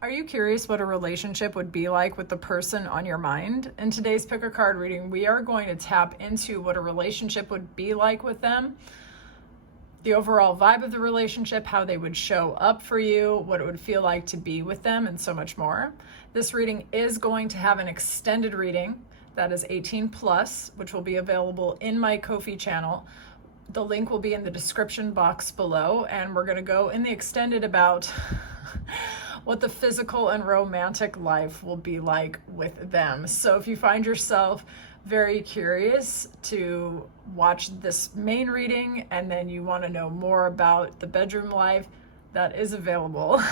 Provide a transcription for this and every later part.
Are you curious what a relationship would be like with the person on your mind? In today's pick a card reading, we are going to tap into what a relationship would be like with them, the overall vibe of the relationship, how they would show up for you, what it would feel like to be with them, and so much more. This reading is going to have an extended reading that is 18 plus, which will be available in my Ko-fi channel. The link will be in the description box below, and we're going to go in the extended about what the physical and romantic life will be like with them. So if you find yourself very curious to watch this main reading and then you want to know more about the bedroom life, that is available.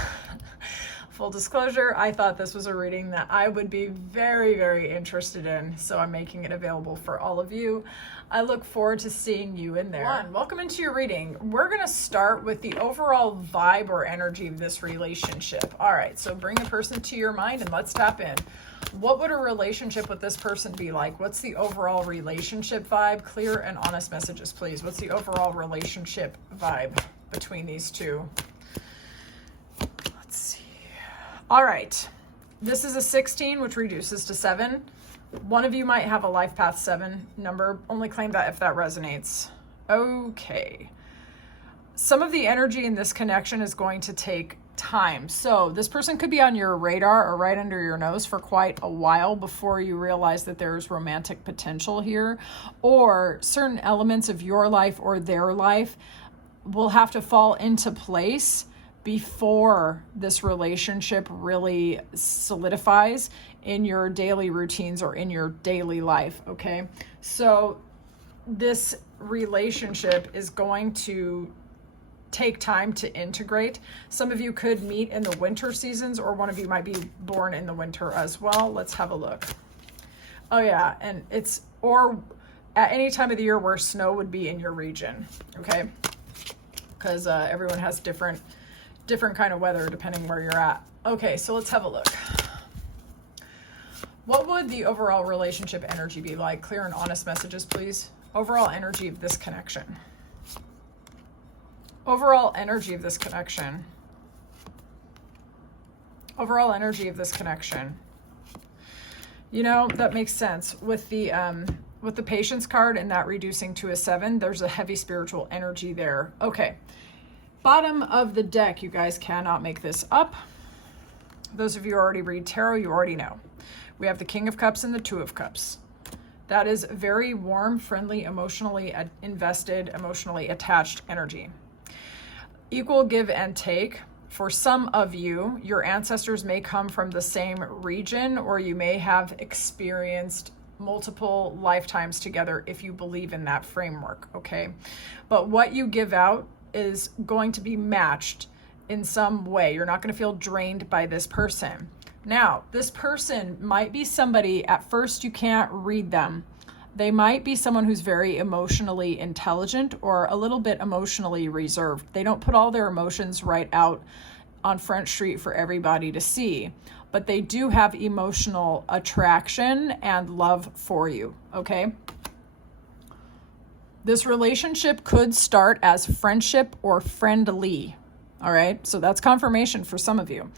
Full disclosure, I thought this was a reading that I would be very, very interested in, so I'm making it available for all of you. I look forward to seeing you in there. Welcome into your reading. We're going to start with the overall vibe or energy of this relationship. All right, so bring the person to your mind and let's tap in. What would a relationship with this person be like? What's the overall relationship vibe? Clear and honest messages, please. What's the overall relationship vibe between these two? Let's see. All right, this is a 16, which reduces to 7. One of you might have a life path 7 number. Only claim that if that resonates. Okay. Some of the energy in this connection is going to take time. So this person could be on your radar or right under your nose for quite a while before you realize that there's romantic potential here, or certain elements of your life or their life will have to fall into place before this relationship really solidifies in your daily routines or in your daily life, okay? So this relationship is going to take time to integrate. Some of you could meet in the winter seasons, or one of you might be born in the winter as well. Let's have a look. Oh yeah, and it's, or at any time of the year where snow would be in your region, okay? Because everyone has different kind of weather depending where you're at. Okay, so let's have a look. What would the overall relationship energy be like? Clear and honest messages, please. Overall energy of this connection. Overall energy of this connection. Overall energy of this connection. You know, that makes sense. With the patience card and that reducing to a 7, there's a heavy spiritual energy there. Okay. Bottom of the deck, you guys cannot make this up. Those of you who already read tarot, you already know. We have the King of Cups and the Two of Cups. That is very warm, friendly, emotionally invested, emotionally attached energy. Equal give and take. For some of you, your ancestors may come from the same region, or you may have experienced multiple lifetimes together if you believe in that framework, okay? But what you give out is going to be matched in some way. You're not going to feel drained by this person. Now, this person might be somebody, at first you can't read them. They might be someone who's very emotionally intelligent or a little bit emotionally reserved. They don't put all their emotions right out on Front Street for everybody to see, but they do have emotional attraction and love for you, okay? This relationship could start as friendship or friendly, all right? So that's confirmation for some of you.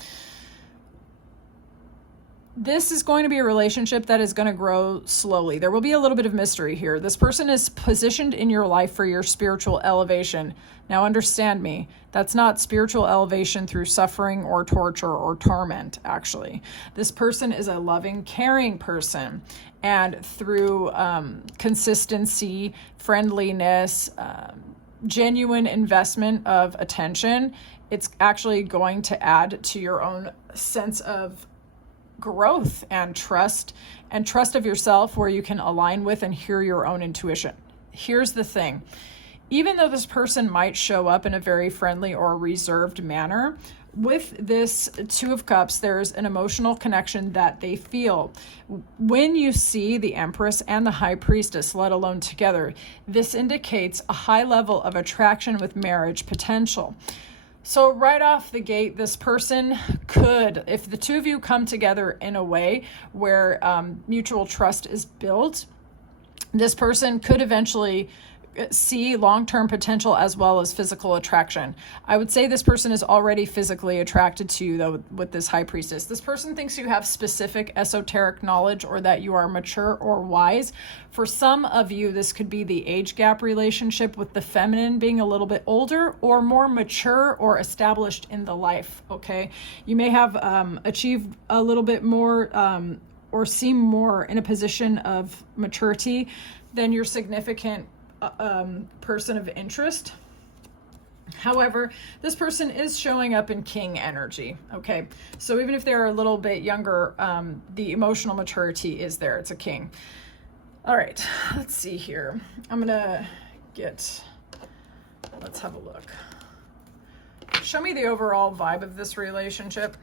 This is going to be a relationship that is going to grow slowly. There will be a little bit of mystery here. This person is positioned in your life for your spiritual elevation. Now understand me, that's not spiritual elevation through suffering or torture or torment, actually. This person is a loving, caring person. And through consistency, friendliness, genuine investment of attention, it's actually going to add to your own sense of growth and trust of yourself, where you can align with and hear your own intuition. Here's the thing. Even though this person might show up in a very friendly or reserved manner, with this Two of Cups, there's an emotional connection that they feel. When you see the Empress and the High Priestess, let alone together, this indicates a high level of attraction with marriage potential. So right off the gate, this person could, if the two of you come together in a way where mutual trust is built, this person could eventually see long-term potential as well as physical attraction. I would say this person is already physically attracted to you, though, with this High Priestess. This person thinks you have specific esoteric knowledge or that you are mature or wise. For some of you, this could be the age gap relationship, with the feminine being a little bit older or more mature or established in the life, okay? You may have achieved a little bit more or seem more in a position of maturity than your significant person of interest. However, this person is showing up in king energy, okay? So even if they're a little bit younger, the emotional maturity is there. It's a king. All right, let's see here. Let's have a look. Show me the overall vibe of this relationship.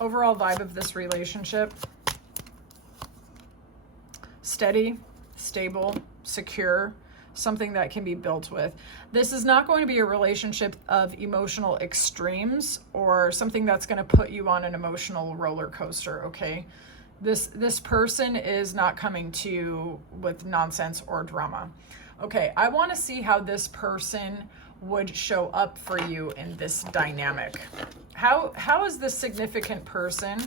Overall vibe of this relationship. Steady, stable, secure, something that can be built with. This is not going to be a relationship of emotional extremes or something that's going to put you on an emotional roller coaster, okay? This person is not coming to you with nonsense or drama. Okay, I want to see how this person would show up for you in this dynamic. How is this significant person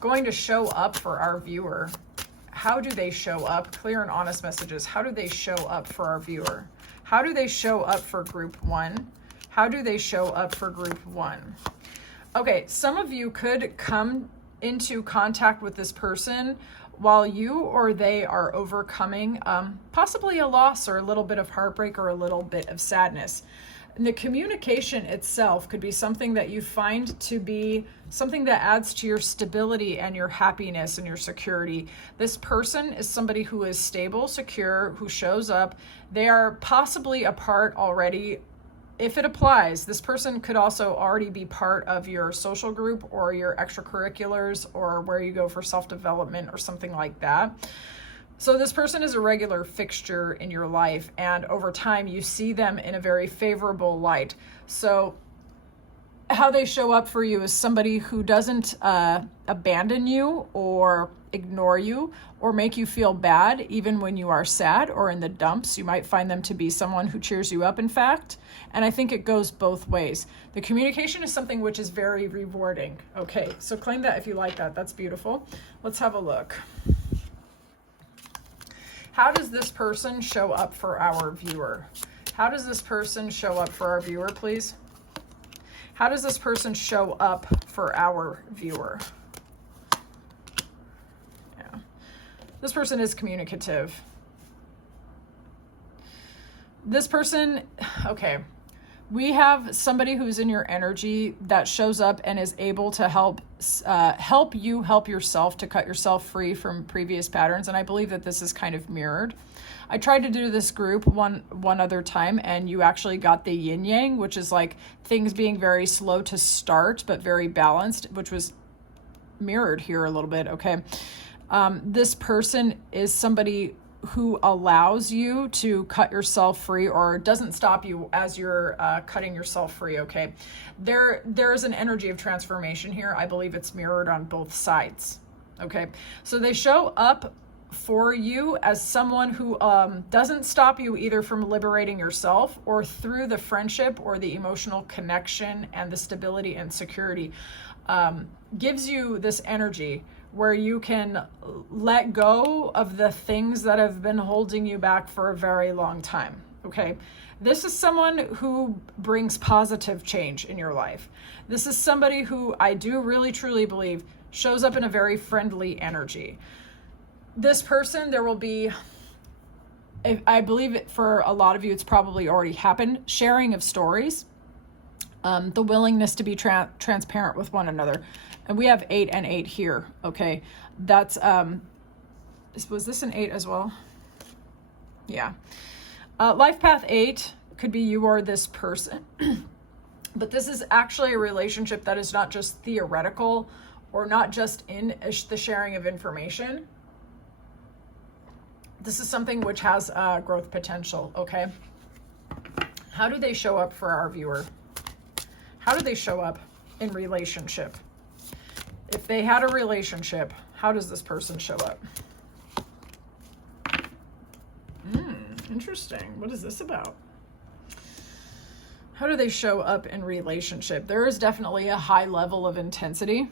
going to show up for our viewer? How do they show up? Clear and honest messages. How do they show up for our viewer? How do they show up for group one? How do they show up for group one? Okay, some of you could come into contact with this person while you or they are overcoming possibly a loss or a little bit of heartbreak or a little bit of sadness. And the communication itself could be something that you find to be something that adds to your stability and your happiness and your security. This person is somebody who is stable, secure, who shows up. They are possibly a part already. If it applies, this person could also already be part of your social group or your extracurriculars or where you go for self-development or something like that. So this person is a regular fixture in your life, and over time you see them in a very favorable light. So how they show up for you is somebody who doesn't abandon you or ignore you or make you feel bad even when you are sad or in the dumps. You might find them to be someone who cheers you up, in fact. And I think it goes both ways. The communication is something which is very rewarding. Okay, so claim that if you like that. That's beautiful. Let's have a look. How does this person show up for our viewer? How does this person show up for our viewer, please? How does this person show up for our viewer? Yeah. This person is communicative. This person, okay. We have somebody who's in your energy that shows up and is able to help you help yourself to cut yourself free from previous patterns. And I believe that this is kind of mirrored. I tried to do this group one other time, and you actually got the yin yang, which is like things being very slow to start, but very balanced, which was mirrored here a little bit. Okay. This person is somebody who allows you to cut yourself free or doesn't stop you as you're cutting yourself free, okay? There's an energy of transformation here. I believe it's mirrored on both sides, okay? So they show up for you as someone who doesn't stop you either from liberating yourself or through the friendship or the emotional connection and the stability and security gives you this energy where you can let go of the things that have been holding you back for a very long time, okay? This is someone who brings positive change in your life. This is somebody who I do really truly believe shows up in a very friendly energy. This person, there will be, I believe for a lot of you, it's probably already happened, sharing of stories, the willingness to be transparent with one another. And we have 8 and 8 here, okay? That's, was this an 8 as well? Yeah. Life path 8 could be you or this person. But this is actually a relationship that is not just theoretical or not just in the sharing of information. This is something which has growth potential, okay? How do they show up for our viewer? How do they show up in relationship? If they had a relationship, how does this person show up? Interesting. What is this about? How do they show up in relationship? There is definitely a high level of intensity.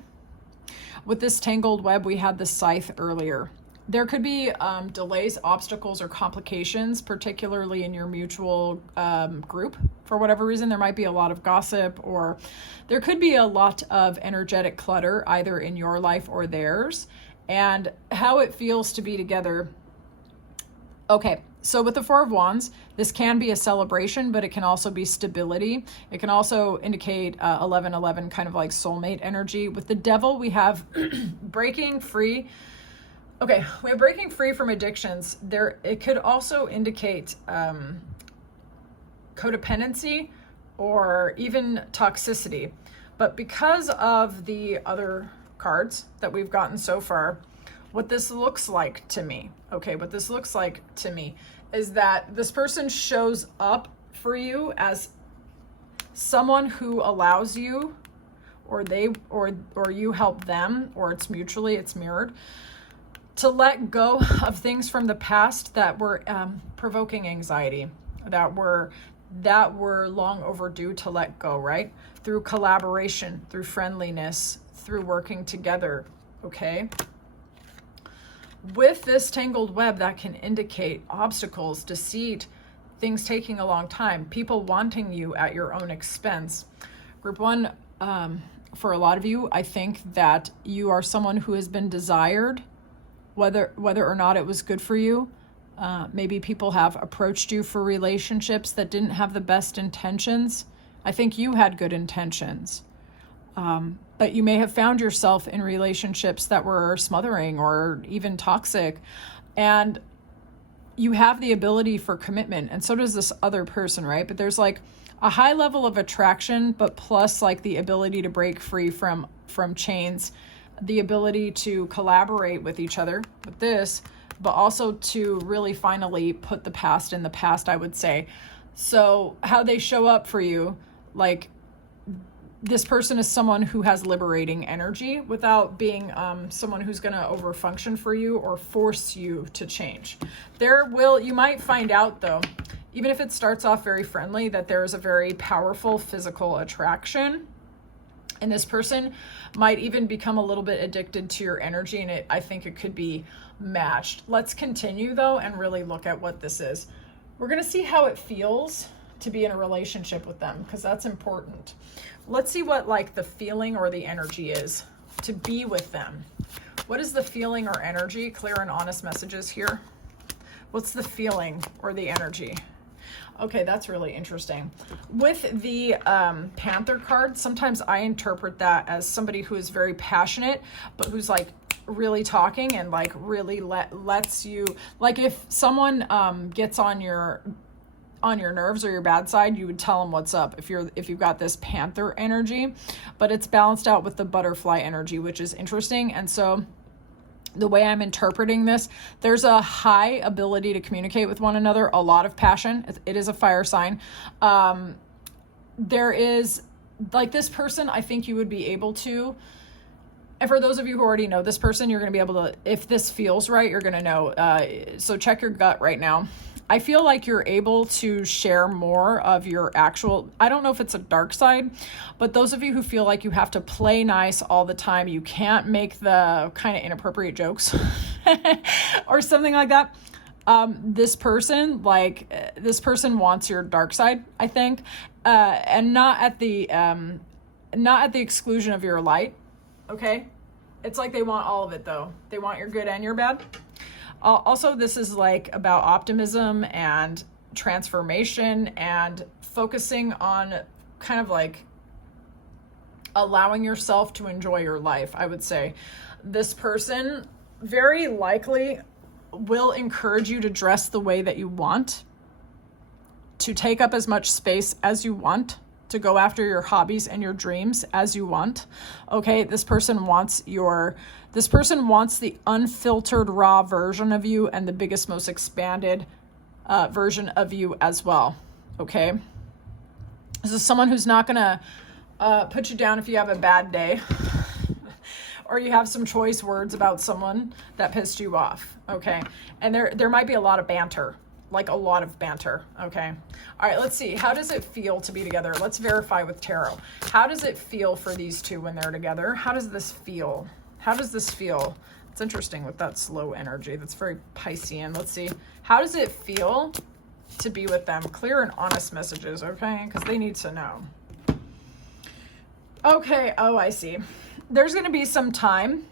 With this tangled web, we had the scythe earlier. There could be delays, obstacles, or complications, particularly in your mutual group. For whatever reason, there might be a lot of gossip, or there could be a lot of energetic clutter, either in your life or theirs, and how it feels to be together. Okay, so with the Four of Wands, this can be a celebration, but it can also be stability. It can also indicate 1111, kind of like soulmate energy. With the Devil, we have breaking free. Okay, we have breaking free from addictions. It could also indicate codependency or even toxicity. But because of the other cards that we've gotten so far, what this looks like to me, is that this person shows up for you as someone who allows you, or you help them, or it's mutually, it's mirrored, to let go of things from the past that were provoking anxiety, that were long overdue to let go, right? Through collaboration, through friendliness, through working together, okay? With this tangled web, that can indicate obstacles, deceit, things taking a long time, people wanting you at your own expense. Group 1, for a lot of you, I think that you are someone who has been desired, whether or not it was good for you. Maybe people have approached you for relationships that didn't have the best intentions. I think you had good intentions. But you may have found yourself in relationships that were smothering or even toxic. And you have the ability for commitment, and so does this other person, right? But there's like a high level of attraction, but plus like the ability to break free from chains, the ability to collaborate with each other with this, but also to really finally put the past in the past, I would say. So how they show up for you, like this person is someone who has liberating energy without being someone who's going to overfunction for you or force you to change. You might find out though, even if it starts off very friendly, that there's a very powerful physical attraction. And this person might even become a little bit addicted to your energy, and I think it could be matched. Let's continue though and really look at what this is. We're going to see how it feels to be in a relationship with them, because that's important. Let's see what like the feeling or the energy is to be with them. What is the feeling or energy? Clear and honest messages here. What's the feeling or the energy? Okay, that's really interesting. With the Panther card, sometimes I interpret that as somebody who is very passionate, but who's like really talking and like really lets you, like if someone gets on your nerves or your bad side, you would tell them what's up if you've got this Panther energy, but it's balanced out with the butterfly energy, which is interesting. And so the way I'm interpreting this, there's a high ability to communicate with one another, a lot of passion. It is a fire sign. There is, like this person, I think you would be able to, and for those of you who already know this person, you're going to be able to, if this feels right, you're going to know. So check your gut right now. I feel like you're able to share more of your actual, I don't know if it's a dark side, but those of you who feel like you have to play nice all the time, you can't make the kind of inappropriate jokes or something like that. This person wants your dark side, I think, and not at the exclusion of your light. Okay. It's like they want all of it though. They want your good and your bad. Also, this is like about optimism and transformation and focusing on kind of like allowing yourself to enjoy your life, I would say. This person very likely will encourage you to dress the way that you want, to take up as much space as you want, to go after your hobbies and your dreams as you want. Okay, this person wants the unfiltered, raw version of you and the biggest, most expanded version of you as well. Okay, this is someone who's not gonna put you down if you have a bad day or you have some choice words about someone that pissed you off. Okay, and there might be a lot of banter. like a lot of banter, okay? All right, let's see. How does it feel to be together? Let's verify with tarot. How does it feel for these two when they're together? How does this feel? How does this feel? It's interesting with that slow energy. That's very Piscean. Let's see. How does it feel to be with them? Clear and honest messages, okay? Because they need to know. Okay, oh, I see. There's going to be some time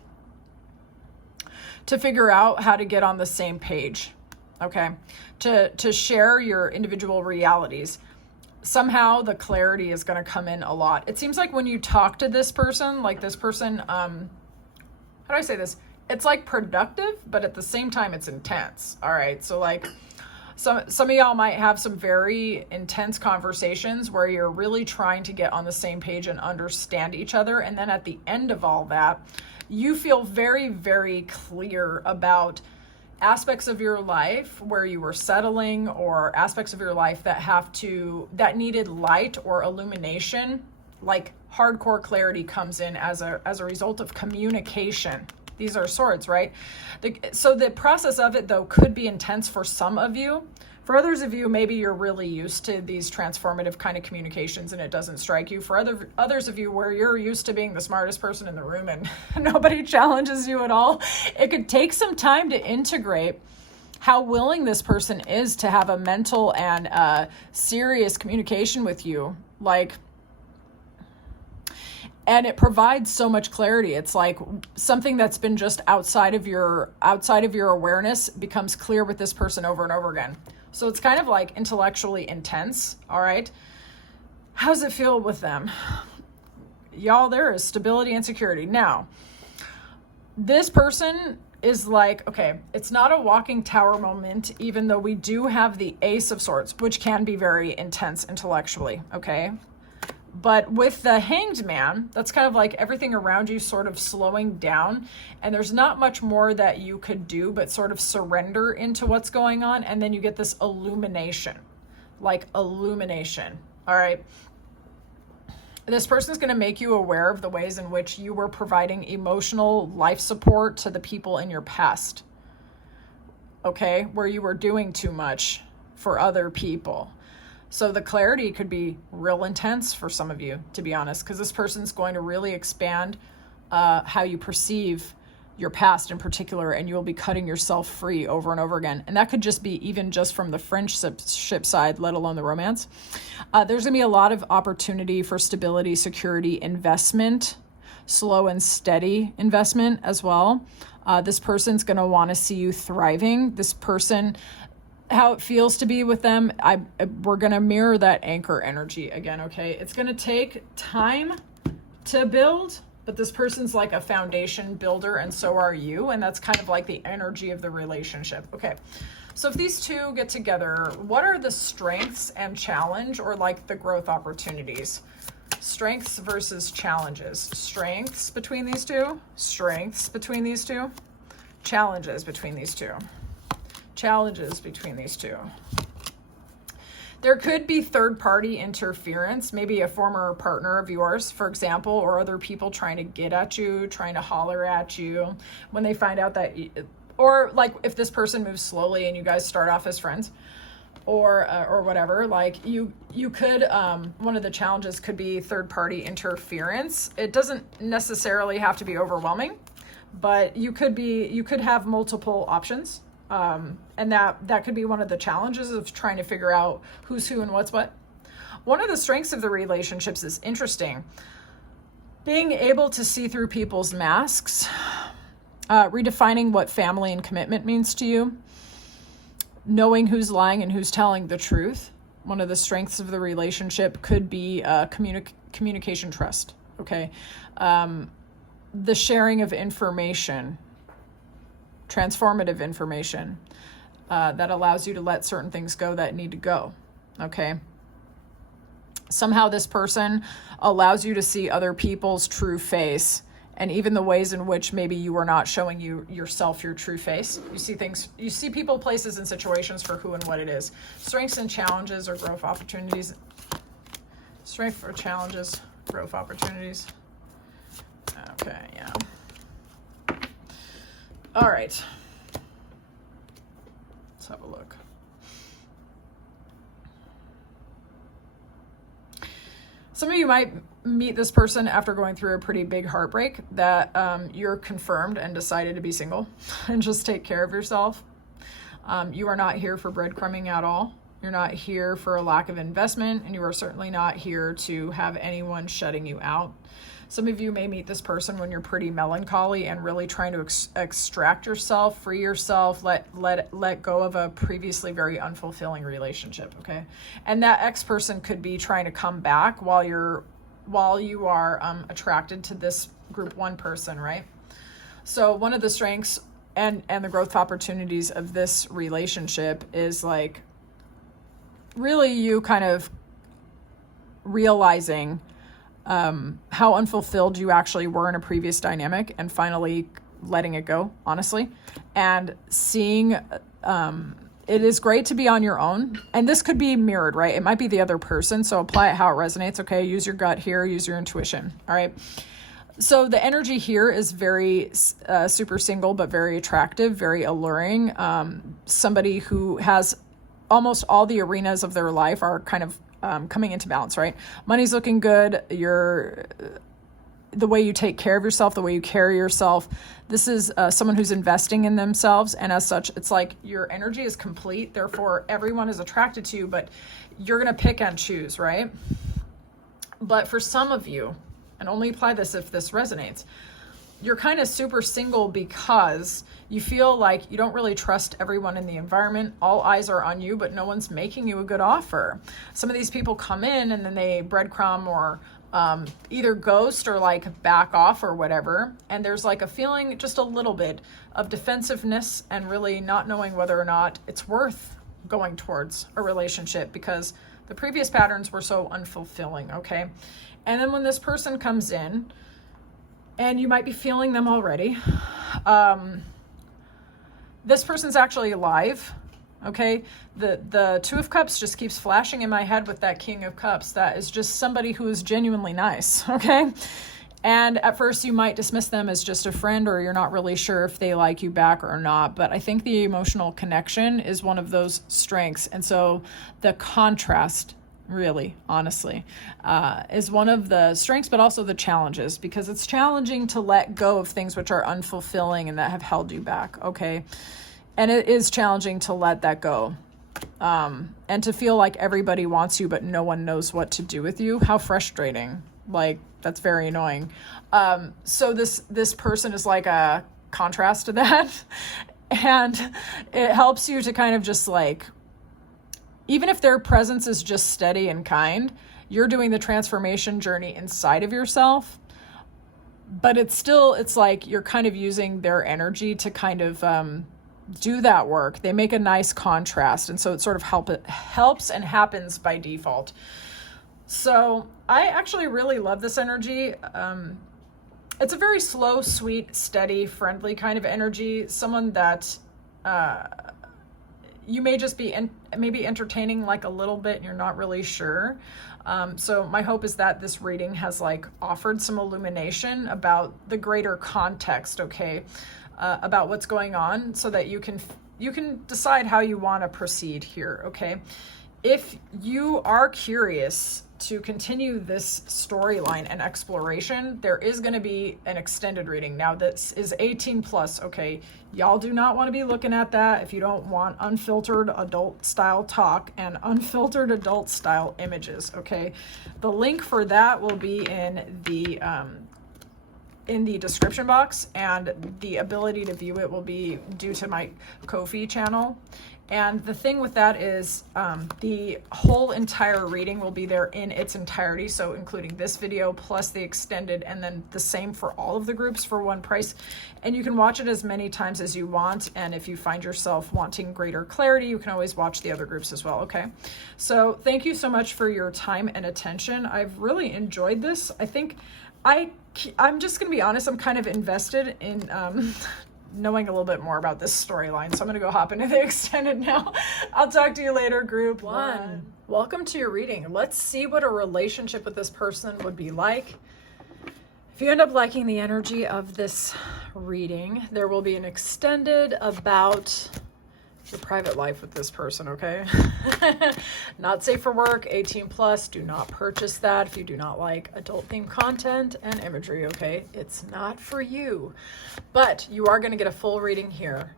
to figure out how to get on the same page, okay? To share your individual realities. Somehow the clarity is going to come in a lot. It seems like when you talk to this person, like this person, how do I say this? It's like productive, but at the same time it's intense. All right, so like some of y'all might have some very intense conversations where you're really trying to get on the same page and understand each other. And then at the end of all that, you feel very, very clear about aspects of your life where you were settling, or aspects of your life that needed light or illumination. Like hardcore clarity comes in as a result of communication. These are swords, right? So the process of it, though, could be intense for some of you. For others of you, maybe you're really used to these transformative kind of communications and it doesn't strike you. For others of you, where you're used to being the smartest person in the room and nobody challenges you at all, it could take some time to integrate how willing this person is to have a mental and serious communication with you. And it provides so much clarity. It's like something that's been just outside of your awareness becomes clear with this person over and over again. So it's kind of like intellectually intense. All right. How does it feel with them? Y'all, there is stability and security. Now, this person is like, okay, it's not a walking tower moment, even though we do have the Ace of Swords, which can be very intense intellectually. Okay. But with the Hanged Man, that's kind of like everything around you sort of slowing down, and there's not much more that you could do but sort of surrender into what's going on, and then you get this illumination. All right. This person is going to make you aware of the ways in which you were providing emotional life support to the people in your past. Okay, where you were doing too much for other people. So the clarity could be real intense for some of you, to be honest, because this person's going to really expand how you perceive your past in particular, and you'll be cutting yourself free over and over again. And that could just be even just from the friendship side, let alone the romance. There's going to be a lot of opportunity for stability, security, investment, slow and steady investment as well. This person's going to want to see you thriving. This person, how it feels to be with them, we're going to mirror that anchor energy again, okay? It's going to take time to build, but this person's like a foundation builder, and so are you, and that's kind of like the energy of the relationship. Okay, so if these two get together, what are the strengths and challenge, or like the growth opportunities? Strengths versus challenges. Strengths between these two, strengths between these two, challenges between these two. Challenges between these two. There could be third-party interference, maybe a former partner of yours, for example, or other people trying to get at you, trying to holler at you when they find out that, or like if this person moves slowly and you guys start off as friends, or whatever. Like you could, one of the challenges could be third-party interference. It doesn't necessarily have to be overwhelming, but you could have multiple options. And that could be one of the challenges of trying to figure out who's who and what's what. One of the strengths of the relationships is interesting. Being able to see through people's masks, redefining what family and commitment means to you, knowing who's lying and who's telling the truth. One of the strengths of the relationship could be communication trust, okay? The sharing of information, transformative information that allows you to let certain things go that need to go, okay? Somehow this person allows you to see other people's true face, and even the ways in which maybe you are not showing yourself your true face. You see things, you see people, places, and situations for who and what it is. Strengths and challenges or growth opportunities. Strength for challenges, growth opportunities. Okay, yeah. All right. Let's have a look. Some of you might meet this person after going through a pretty big heartbreak that you're confirmed and decided to be single and just take care of yourself. You are not here for breadcrumbing at all. You're not here for a lack of investment, and you are certainly not here to have anyone shutting you out. Some of you may meet this person when you're pretty melancholy and really trying to extract yourself, free yourself, let go of a previously very unfulfilling relationship, okay? And that ex person could be trying to come back while you are attracted to this group 1 person, right? So one of the strengths and the growth opportunities of this relationship is like really you kind of realizing how unfulfilled you actually were in a previous dynamic and finally letting it go, honestly, and seeing it is great to be on your own. And this could be mirrored, right? It might be the other person. So apply it how it resonates. Okay. Use your gut here, use your intuition. All right. So the energy here is very super single, but very attractive, very alluring. Somebody who has almost all the arenas of their life are kind of coming into balance, right? Money's looking good. The way you take care of yourself, the way you carry yourself. This is someone who's investing in themselves. And as such, it's like your energy is complete. Therefore, everyone is attracted to you, but you're going to pick and choose, right? But for some of you, and only apply this if this resonates, you're kind of super single because you feel like you don't really trust everyone in the environment. All eyes are on you, but no one's making you a good offer. Some of these people come in and then they breadcrumb or either ghost or like back off or whatever. And there's like a feeling, just a little bit of defensiveness and really not knowing whether or not it's worth going towards a relationship because the previous patterns were so unfulfilling, okay? And then when this person comes in, and you might be feeling them already, this person's actually alive, okay? The Two of Cups just keeps flashing in my head with that King of Cups. That is just somebody who is genuinely nice, okay? And at first you might dismiss them as just a friend or you're not really sure if they like you back or not, but I think the emotional connection is one of those strengths. And so the contrast, really, honestly, is one of the strengths, but also the challenges, because it's challenging to let go of things which are unfulfilling and that have held you back, okay? And it is challenging to let that go. And to feel like everybody wants you, but no one knows what to do with you. How frustrating. Like, that's very annoying. So this person is like a contrast to that. And it helps you to kind of just like, even if their presence is just steady and kind, you're doing the transformation journey inside of yourself. But it's like you're kind of using their energy to kind of do that work. They make a nice contrast. And so it sort of helps and happens by default. So I actually really love this energy. It's a very slow, sweet, steady, friendly kind of energy. Someone that you may just be maybe entertaining like a little bit and you're not really sure. So my hope is that this reading has like offered some illumination about the greater context, okay, about what's going on so that you can decide how you want to proceed here, okay? If you are curious to continue this storyline and exploration, there is going to be an extended reading. Now, this is 18 plus, okay? Y'all do not want to be looking at that if you don't want unfiltered adult style talk and unfiltered adult style images, okay? The link for that will be in the description box, and the ability to view it will be due to my Ko-fi channel. And the thing with that is the whole entire reading will be there in its entirety, so including this video plus the extended, and then the same for all of the groups for one price. And you can watch it as many times as you want, and if you find yourself wanting greater clarity, you can always watch the other groups as well, okay? So thank you so much for your time and attention. I've really enjoyed this. I think I'm just going to be honest, I'm kind of invested in knowing a little bit more about this storyline. So I'm going to go hop into the extended now. I'll talk to you later, group one. Welcome to your reading. Let's see what a relationship with this person would be like. If you end up liking the energy of this reading, there will be an extended about your private life with this person, okay? Not safe for work, 18 plus, do not purchase that if you do not like adult themed content and imagery, okay? It's not for you. But you are going to get a full reading here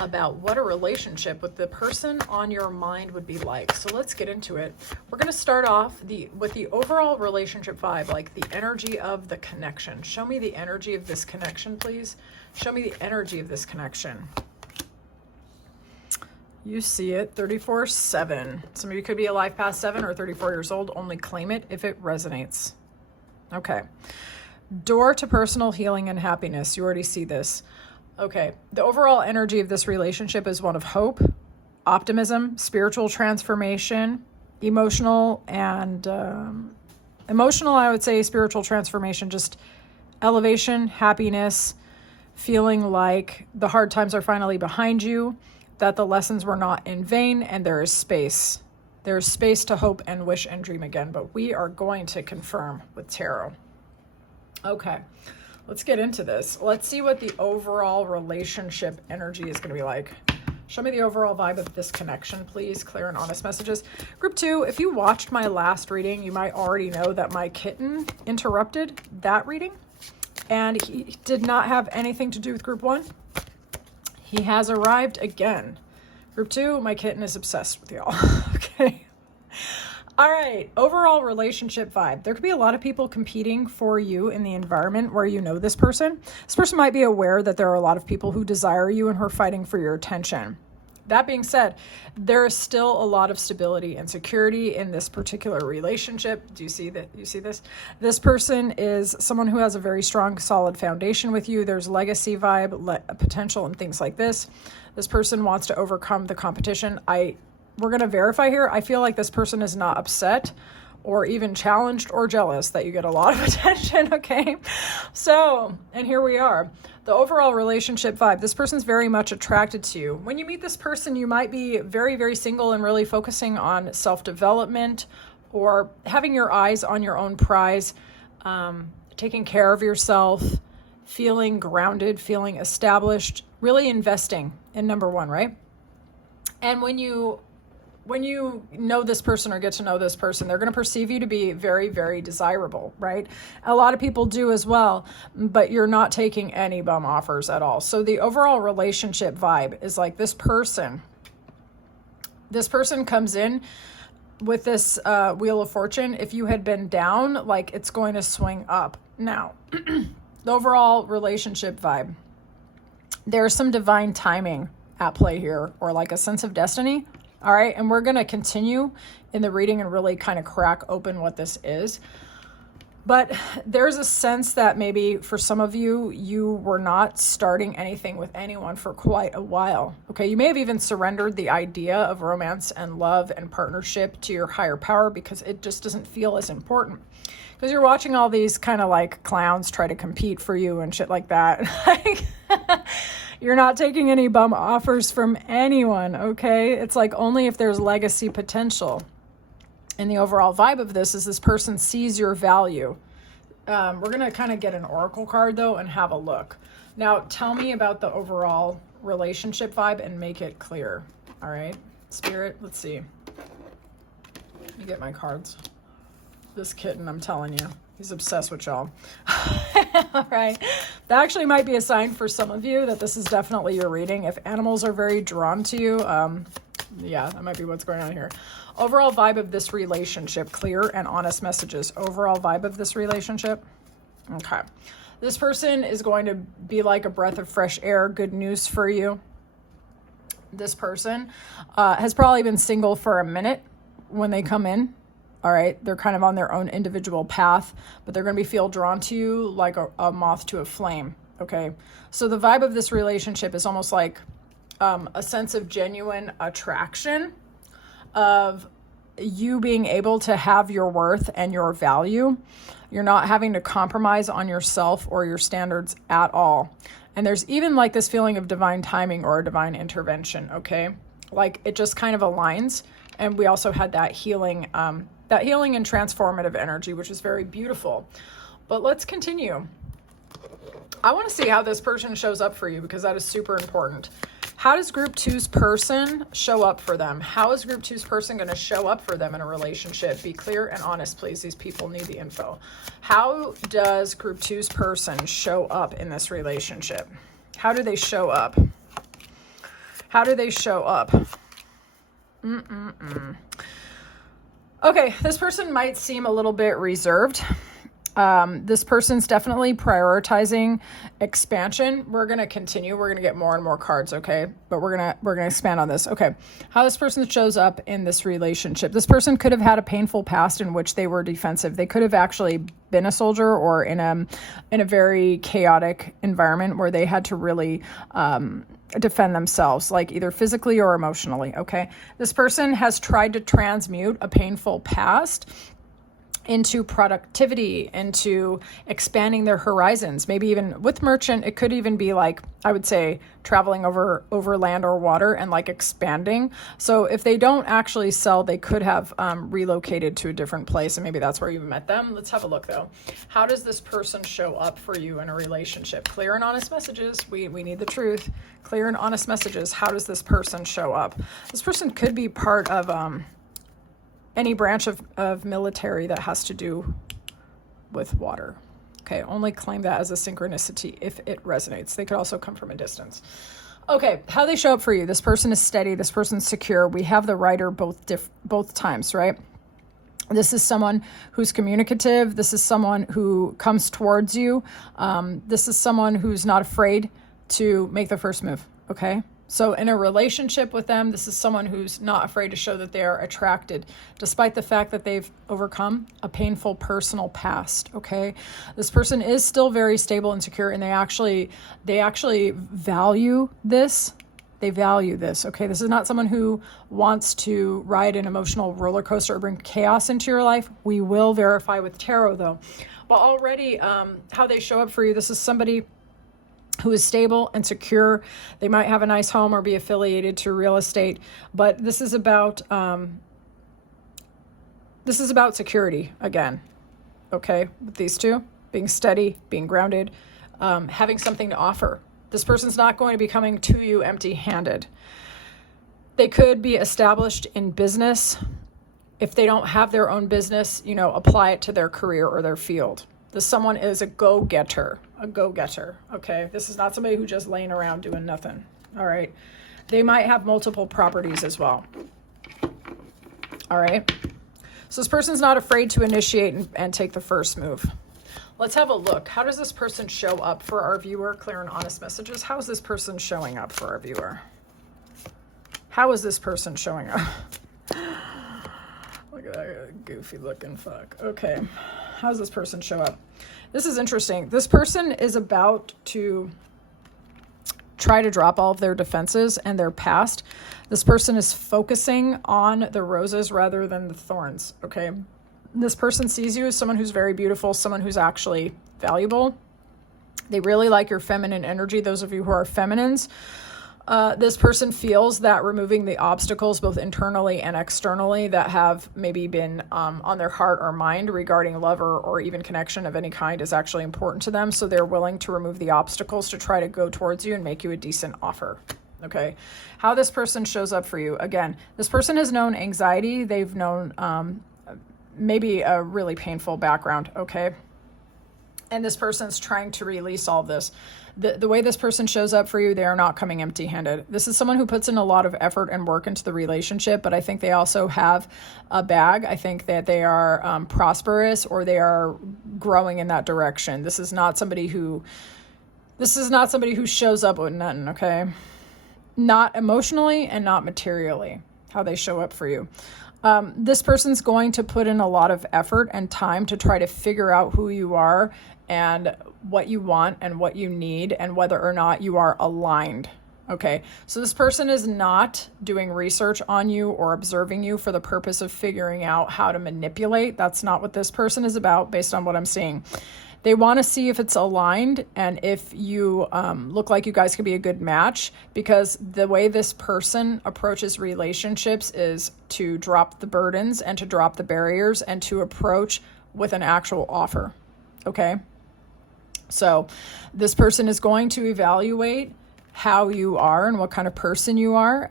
about what a relationship with the person on your mind would be like. So let's get into it. We're going to start off with the overall relationship vibe, like the energy of the connection. Show me the energy of this connection, please. Show me the energy of this connection. You see it, 34-7. Some of you could be alive past 7 or 34 years old. Only claim it if it resonates. Okay. Door to personal healing and happiness. You already see this. Okay. The overall energy of this relationship is one of hope, optimism, spiritual transformation, emotional, I would say spiritual transformation, just elevation, happiness, feeling like the hard times are finally behind you, that the lessons were not in vain, and there is space. There's space to hope and wish and dream again, but we are going to confirm with tarot. Okay, let's get into this. Let's see what the overall relationship energy is going to be like. Show me the overall vibe of this connection, please. Clear and honest messages. Group 2, if you watched my last reading, you might already know that my kitten interrupted that reading, and he did not have anything to do with group 1. He has arrived again. Group 2, my kitten is obsessed with y'all. Okay. All right. Overall relationship vibe. There could be a lot of people competing for you in the environment where you know this person. This person might be aware that there are a lot of people who desire you and who are fighting for your attention. That being said, there is still a lot of stability and security in this particular relationship. Do you see that? You see this? This person is someone who has a very strong, solid foundation with you. There's legacy vibe, potential, and things like this. This person wants to overcome the competition. We're going to verify here. I feel like this person is not upset or even challenged or jealous that you get a lot of attention, okay? So, and here we are. The overall relationship vibe. This person's very much attracted to you. When you meet this person, you might be very, very single and really focusing on self-development or having your eyes on your own prize, taking care of yourself, feeling grounded, feeling established, really investing in number 1, right? And when you know this person or get to know this person, they're going to perceive you to be very, very desirable, right? A lot of people do as well, but you're not taking any bum offers at all. So the overall relationship vibe is like this person comes in with this Wheel of Fortune. If you had been down, like it's going to swing up. Now, the overall relationship vibe, there's some divine timing at play here, or like a sense of destiny. All right, and we're going to continue in the reading and really kind of crack open what this is. But there's a sense that maybe for some of you, you were not starting anything with anyone for quite a while. Okay, you may have even surrendered the idea of romance and love and partnership to your higher power because it just doesn't feel as important. Because you're watching all these kind of like clowns try to compete for you and shit like that. You're not taking any bum offers from anyone, okay? It's like only if there's legacy potential. And the overall vibe of this is this person sees your value. We're going to kind of get an oracle card, though, and have a look. Now, tell me about the overall relationship vibe and make it clear, all right? Spirit, let's see. Let me get my cards. This kitten, I'm telling you. He's obsessed with y'all. All right. That actually might be a sign for some of you that this is definitely your reading. If animals are very drawn to you, yeah, that might be what's going on here. Overall vibe of this relationship, clear and honest messages. Overall vibe of this relationship. Okay. This person is going to be like a breath of fresh air. Good news for you. This person has probably been single for a minute when they come in. All right, they're kind of on their own individual path, but they're going to feel drawn to you like a moth to a flame, okay? So the vibe of this relationship is almost like a sense of genuine attraction, of you being able to have your worth and your value. You're not having to compromise on yourself or your standards at all. And there's even like this feeling of divine timing or a divine intervention, okay? Like it just kind of aligns. And we also had that healing and transformative energy, which is very beautiful. But let's continue. I want to see how this person shows up for you because that is super important. How does group two's person show up for them? How is group two's person going to show up for them in a relationship? Be clear and honest, please. These people need the info. How does group two's person show up in this relationship? How do they show up? How do they show up? Okay, this person might seem a little bit reserved. This person's definitely prioritizing expansion. We're going to continue. We're going to get more and more cards, okay? But we're going to expand on this. Okay. How this person shows up in this relationship. This person could have had a painful past in which they were defensive. They could have actually been a soldier or in a very chaotic environment where they had to really defend themselves, like either physically or emotionally, okay? This person has tried to transmute a painful past into productivity, into expanding their horizons. Maybe even with merchant, it could even be like, I would say, traveling over land or water and like expanding. So if they don't actually sell, they could have relocated to a different place, and maybe that's where you met them. Let's have a look though. How does this person show up for you in a relationship? Clear and honest messages. We need the truth. Clear and honest messages. How does this person show up? This person could be part of any branch of military that has to do with water. Okay, only claim that as a synchronicity if it resonates. They could also come from a distance. Okay, how they show up for you. This person is steady. This person's secure. We have the writer both times, right? This is someone who's communicative. This is someone who comes towards you. This is someone who's not afraid to make the first move, okay? So in a relationship with them, this is someone who's not afraid to show that they are attracted, despite the fact that they've overcome a painful personal past, okay? This person is still very stable and secure, and they actually value this. They value this, okay? This is not someone who wants to ride an emotional roller coaster or bring chaos into your life. We will verify with tarot, though. But already, how they show up for you, this is somebody who is stable and secure. They might have a nice home or be affiliated to real estate, but this is about security again. Okay, with these two, being steady, being grounded, having something to offer. This person's not going to be coming to you empty-handed. They could be established in business. If they don't have their own business, apply it to their career or their field. This someone is a go-getter, okay? This is not somebody who just laying around doing nothing, all right? They might have multiple properties as well, all right? So this person's not afraid to initiate and take the first move. Let's have a look. How does this person show up for our viewer? Clear and honest messages. How is this person showing up for our viewer? How is this person showing up? Look at that goofy looking fuck. Okay. How does this person show up? This is interesting. This person is about to try to drop all of their defenses and their past. This person is focusing on the roses rather than the thorns, okay? This person sees you as someone who's very beautiful, someone who's actually valuable. They really like your feminine energy, those of you who are feminines. This person feels that removing the obstacles, both internally and externally, that have maybe been on their heart or mind regarding love or even connection of any kind is actually important to them. So they're willing to remove the obstacles to try to go towards you and make you a decent offer. Okay. How this person shows up for you. Again, this person has known anxiety. They've known maybe a really painful background. Okay. And this person's trying to release all this. The way this person shows up for you, they are not coming empty-handed. This is someone who puts in a lot of effort and work into the relationship, but I think they also have a bag. I think that they are prosperous, or they are growing in that direction. This is not somebody who shows up with nothing, okay? Not emotionally and not materially, how they show up for you. This person's going to put in a lot of effort and time to try to figure out who you are and what you want and what you need and whether or not you are aligned. Okay, so this person is not doing research on you or observing you for the purpose of figuring out how to manipulate. That's not what this person is about based on what I'm seeing. They want to see if it's aligned and if you look like you guys could be a good match, because the way this person approaches relationships is to drop the burdens and to drop the barriers and to approach with an actual offer. Okay? So this person is going to evaluate how you are and what kind of person you are.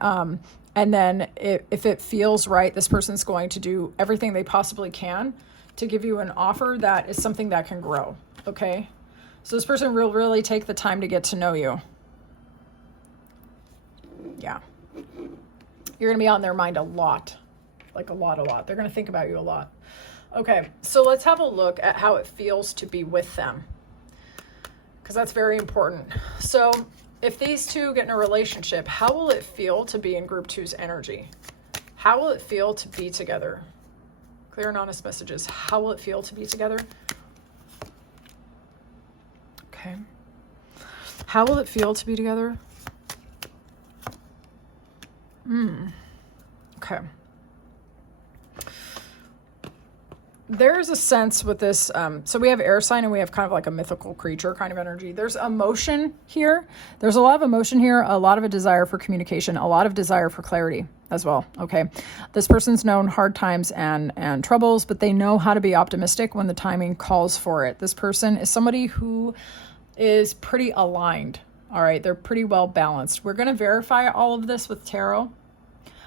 And then if it feels right, this person's going to do everything they possibly can to give you an offer that is something that can grow. Okay. So this person will really take the time to get to know you. Yeah. You're going to be on their mind a lot, like a lot. They're going to think about you a lot. Okay. So let's have a look at how it feels to be with them, because that's very important. So if these two get in a relationship, how will it feel to be in group two's energy? How will it feel to be together? Clear and honest messages. How will it feel to be together? Okay. How will it feel to be together? Okay. There's a sense with this, so we have air sign and we have kind of like a mythical creature kind of energy. There's emotion here. There's a lot of emotion here, a lot of a desire for communication, a lot of desire for clarity as well. Okay. This person's known hard times and troubles, but they know how to be optimistic when the timing calls for it. This person is somebody who is pretty aligned. All right. They're pretty well balanced. We're going to verify all of this with tarot,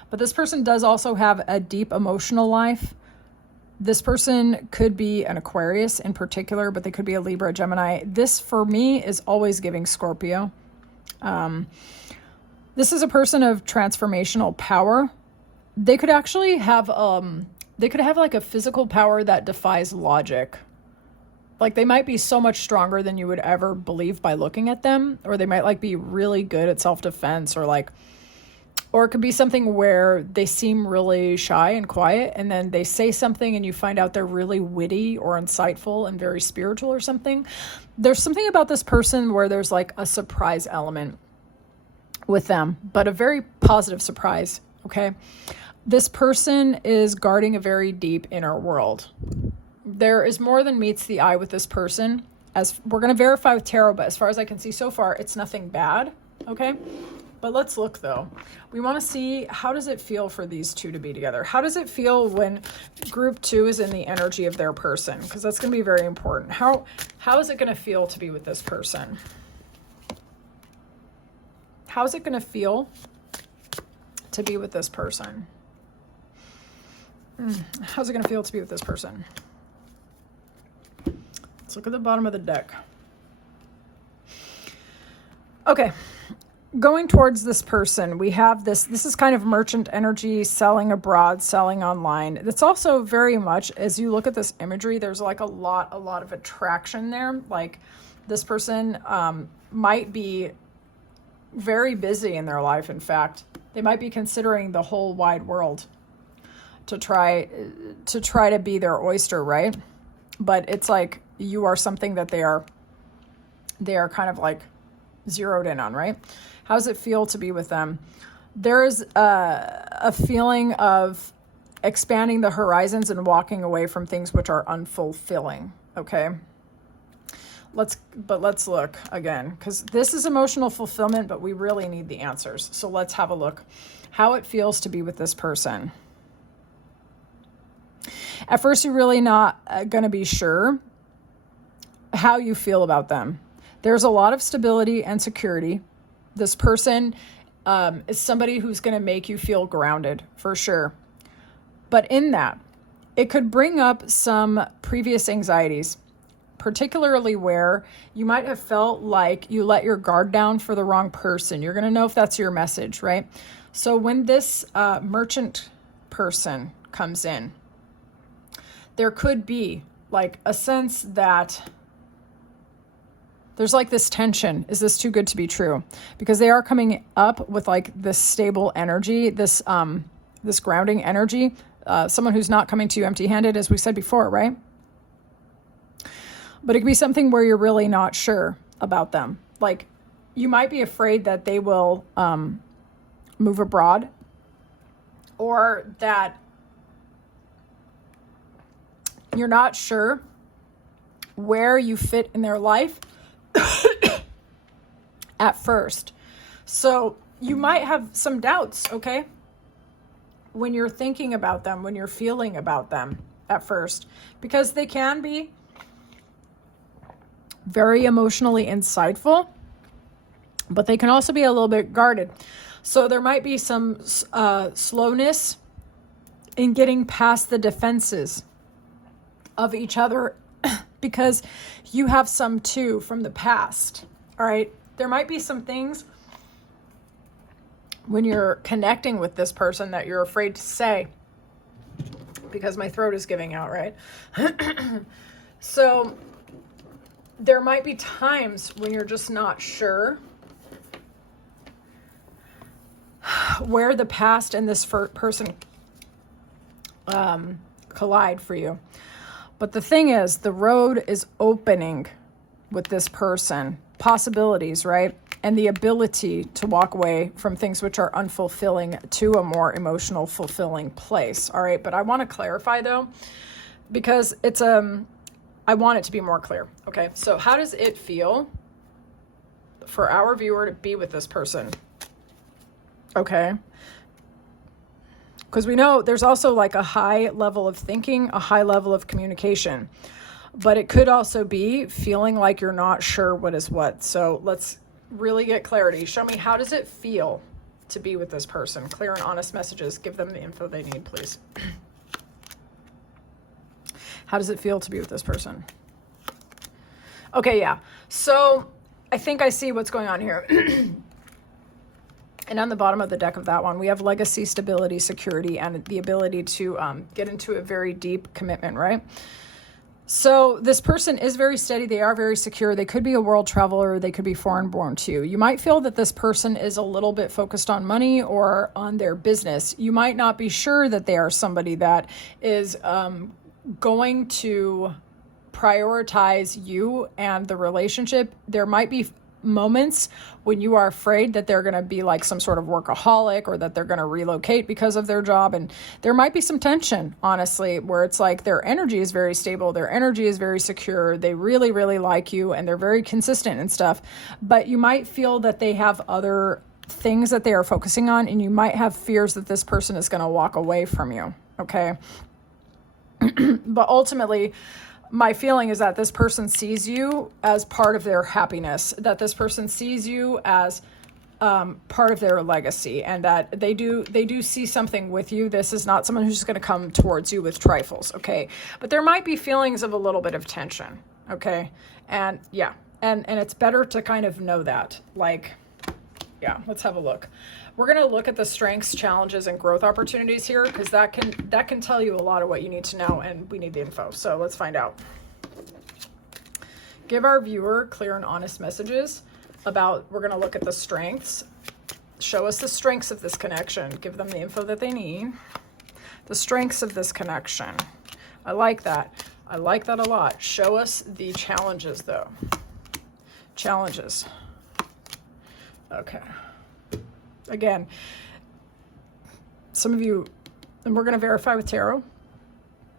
but this person does also have a deep emotional life. This person could be an Aquarius in particular, but they could be a Libra, Gemini. This, for me, is always giving Scorpio. This is a person of transformational power. They could actually have, like a physical power that defies logic. Like they might be so much stronger than you would ever believe by looking at them, or they might like be really good at self-defense, or it could be something where they seem really shy and quiet, and then they say something and you find out they're really witty or insightful and very spiritual or something. There's something about this person where there's like a surprise element with them, but a very positive surprise, okay? This person is guarding a very deep inner world. There is more than meets the eye with this person. As we're going to verify with tarot, but as far as I can see so far, it's nothing bad, okay? But let's look though. We want to see, how does it feel for these two to be together? How does it feel when group two is in the energy of their person? Because that's going to be very important. How is it going to feel to be with this person? How is it going to feel to be with this person? How's it going to feel to be with this person? Let's look at the bottom of the deck. Okay. Going towards this person, we have this is kind of merchant energy, selling abroad, selling online. It's also very much, as you look at this imagery, there's like a lot of attraction there. Like this person might be very busy in their life. In fact, they might be considering the whole wide world to try to be their oyster, right? But it's like you are something that they are kind of like zeroed in on, right? How does it feel to be with them? There's a feeling of expanding the horizons and walking away from things which are unfulfilling, okay? Let's look again, because this is emotional fulfillment, but we really need the answers. So let's have a look how it feels to be with this person. At first, you're really not going to be sure how you feel about them. There's a lot of stability and security. This person is somebody who's going to make you feel grounded, for sure. But in that, it could bring up some previous anxieties, particularly where you might have felt like you let your guard down for the wrong person. You're going to know if that's your message, right? So when this merchant person comes in, there could be like a sense that there's like this tension. Is this too good to be true? Because they are coming up with like this stable energy, this grounding energy, someone who's not coming to you empty-handed, as we said before, right? But it could be something where you're really not sure about them. Like you might be afraid that they will move abroad, or that you're not sure where you fit in their life at first. So you might have some doubts, okay? When you're thinking about them, when you're feeling about them at first, because they can be very emotionally insightful, but they can also be a little bit guarded. So there might be some slowness in getting past the defenses of each other because you have some too from the past. All right. There might be some things when you're connecting with this person that you're afraid to say because my throat is giving out, right? So there might be times when you're just not sure where the past and this person collide for you. But the thing is, the road is opening with this person. Possibilities, right? And the ability to walk away from things which are unfulfilling to a more emotional, fulfilling place. All right. But I want to clarify though, because it's, I want it to be more clear. Okay. So how does it feel for our viewer to be with this person? Okay. Because we know there's also like a high level of thinking, a high level of communication, but it could also be feeling like you're not sure what is what. So let's really get clarity. Show me, how does it feel to be with this person? Clear and honest messages. Give them the info they need, please. How does it feel to be with this person? Okay, yeah. So I think I see what's going on here. And on the bottom of the deck of that one, we have legacy, stability, security, and the ability to get into a very deep commitment, right? So this person is very steady. They are very secure. They could be a world traveler. They could be foreign born too. You might feel that this person is a little bit focused on money or on their business. You might not be sure that they are somebody that is going to prioritize you and the relationship. There might be moments when you are afraid that they're going to be like some sort of workaholic or that they're going to relocate because of their job. And there might be some tension, honestly, where it's like their energy is very stable. Their energy is very secure. They really, really like you and they're very consistent and stuff. But you might feel that they have other things that they are focusing on, and you might have fears that this person is going to walk away from you. Okay. But ultimately, my feeling is that this person sees you as part of their happiness, that this person sees you as part of their legacy, and that they do see something with you. This is not someone who's just going to come towards you with trifles, okay? But there might be feelings of a little bit of tension, okay? And yeah, and it's better to kind of know that. Like, yeah, let's have a look. We're going to look at the strengths, challenges, and growth opportunities here, because that can tell you a lot of what you need to know, and we need the info. So let's find out. Give our viewer clear and honest messages about, we're going to look at the strengths. Show us the strengths of this connection. Give them the info that they need. The strengths of this connection. I like that. I like that a lot. Show us the challenges, though. Challenges. Okay. Again, some of you, and we're going to verify with tarot,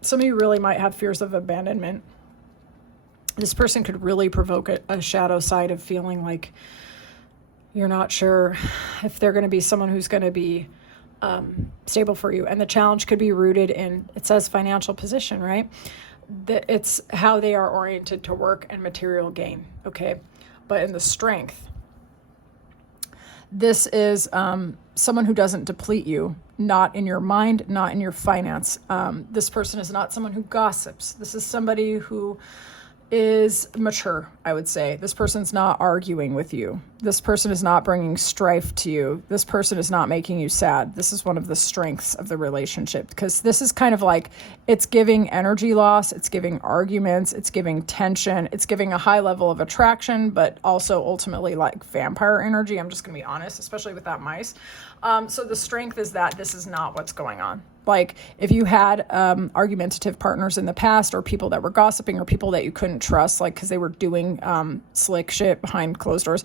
some of you really might have fears of abandonment. This person could really provoke a shadow side of feeling like you're not sure if they're going to be someone who's going to be stable for you. And the challenge could be rooted in, it says financial position, right? It's how they are oriented to work and material gain, okay? But in the strength, this is someone who doesn't deplete you, not in your mind, not in your finance. This person is not someone who gossips. This is somebody who is mature, I would say. This person's not arguing with you. This person is not bringing strife to you. This person is not making you sad. This is one of the strengths of the relationship, because this is kind of like, it's giving energy loss, it's giving arguments, it's giving tension, it's giving a high level of attraction, but also ultimately like vampire energy. I'm just going to be honest, especially with that mice. So the strength is that this is not what's going on. Like if you had argumentative partners in the past, or people that were gossiping, or people that you couldn't trust, like because they were doing slick shit behind closed doors,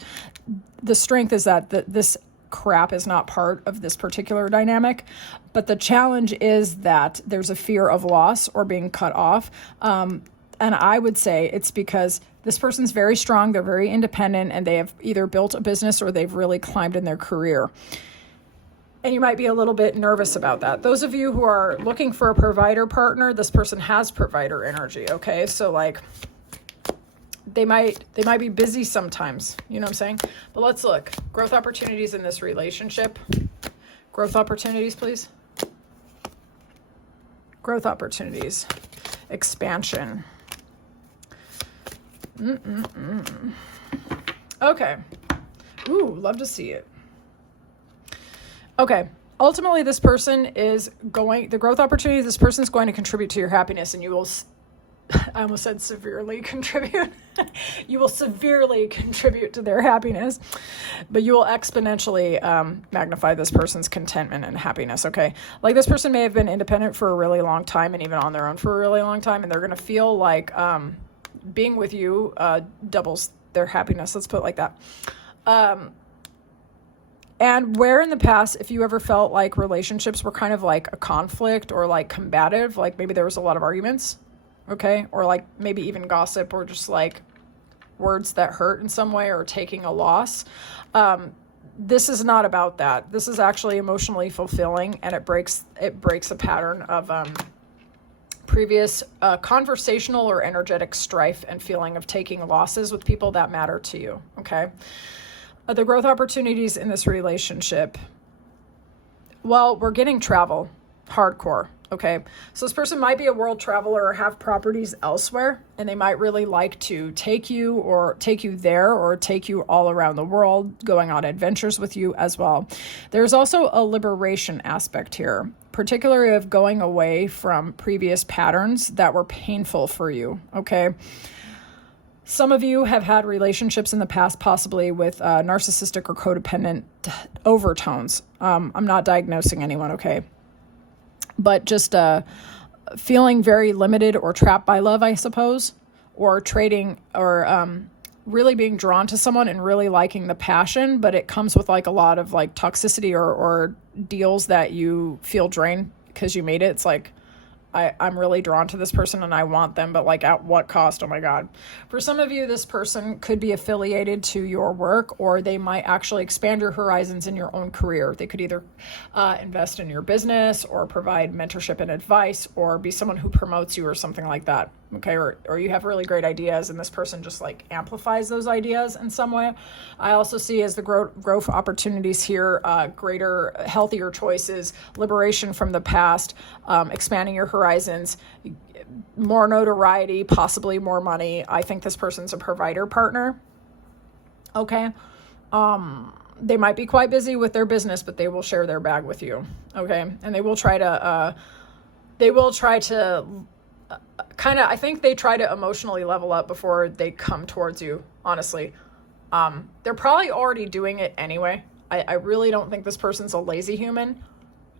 the strength is that this crap is not part of this particular dynamic. But the challenge is that there's a fear of loss or being cut off. And I would say it's because this person's very strong, they're very independent, and they have either built a business or they've really climbed in their career. And you might be a little bit nervous about that. Those of you who are looking for a provider partner, this person has provider energy, okay? So like, they might be busy sometimes, you know what I'm saying? But let's look. Growth opportunities in this relationship. Growth opportunities, please. Growth opportunities. Expansion. Okay. Ooh, love to see it. Okay. Ultimately, this person is going, the growth opportunity, this person is going to contribute to your happiness, and you will, I almost said severely contribute. You will severely contribute to their happiness, but you will exponentially magnify this person's contentment and happiness, okay? Like, this person may have been independent for a really long time and even on their own for a really long time, and they're going to feel like being with you doubles their happiness. Let's put it like that. And where in the past, if you ever felt like relationships were kind of like a conflict or like combative, like maybe there was a lot of arguments, okay? Or like maybe even gossip or just like words that hurt in some way or taking a loss. This is not about that. This is actually emotionally fulfilling, and it breaks a pattern of previous conversational or energetic strife and feeling of taking losses with people that matter to you, okay? The growth opportunities in this relationship, well, we're getting travel, hardcore, okay? So this person might be a world traveler or have properties elsewhere, and they might really like to take you there or take you all around the world, going on adventures with you as well. There's also a liberation aspect here, particularly of going away from previous patterns that were painful for you, okay? Some of you have had relationships in the past, possibly with narcissistic or codependent overtones. I'm not diagnosing anyone, okay? But just feeling very limited or trapped by love, I suppose, or trading or really being drawn to someone and really liking the passion, but it comes with like a lot of like toxicity or deals that you feel drained because you made it. It's like, I'm really drawn to this person and I want them, but like at what cost? Oh my God. For some of you, this person could be affiliated to your work, or they might actually expand your horizons in your own career. They could either invest in your business or provide mentorship and advice or be someone who promotes you or something like that. Okay. Or you have really great ideas and this person just like amplifies those ideas in some way. I also see as the growth opportunities here, greater, healthier choices, liberation from the past, expanding your horizons, more notoriety, possibly more money. I think this person's a provider partner. Okay. They might be quite busy with their business, but they will share their bag with you. Okay. And they will try to kind of, I think they try to emotionally level up before they come towards you, honestly. They're probably already doing it anyway. I really don't think this person's a lazy human.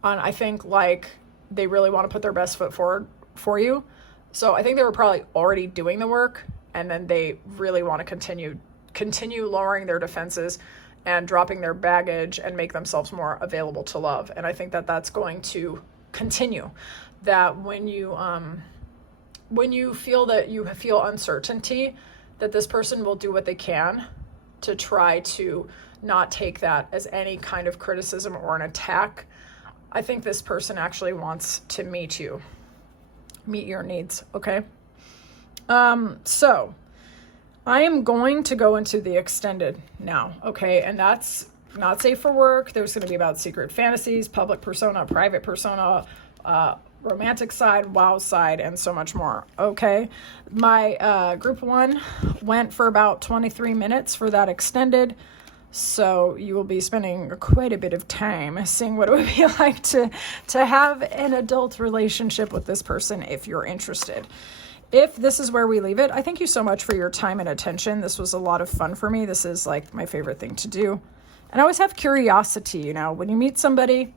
And I think like they really want to put their best foot forward for you. So I think they were probably already doing the work, and then they really want to continue lowering their defenses and dropping their baggage and make themselves more available to love. And I think that that's going to continue. That when you feel that you feel uncertainty, that this person will do what they can to try to not take that as any kind of criticism or an attack. I think this person actually wants to meet your needs, okay? So I am going to go into the extended now, okay? And that's not safe for work. There's going to be about secret fantasies, public persona, private persona, romantic side, wow side, and so much more, okay? My group 1 went for about 23 minutes for that extended, so you will be spending quite a bit of time seeing what it would be like to have an adult relationship with this person if you're interested. If this is where we leave it, I thank you so much for your time and attention. This was a lot of fun for me. This is like my favorite thing to do. And I always have curiosity, you know, when you meet somebody,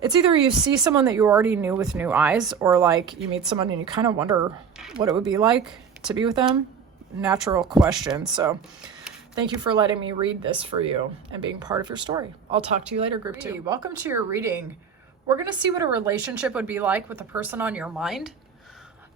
it's either you see someone that you already knew with new eyes, or like you meet someone and you kind of wonder what it would be like to be with them. Natural question. So thank you for letting me read this for you and being part of your story. I'll talk to you later, group 2. Welcome to your reading. We're going to see what a relationship would be like with the person on your mind.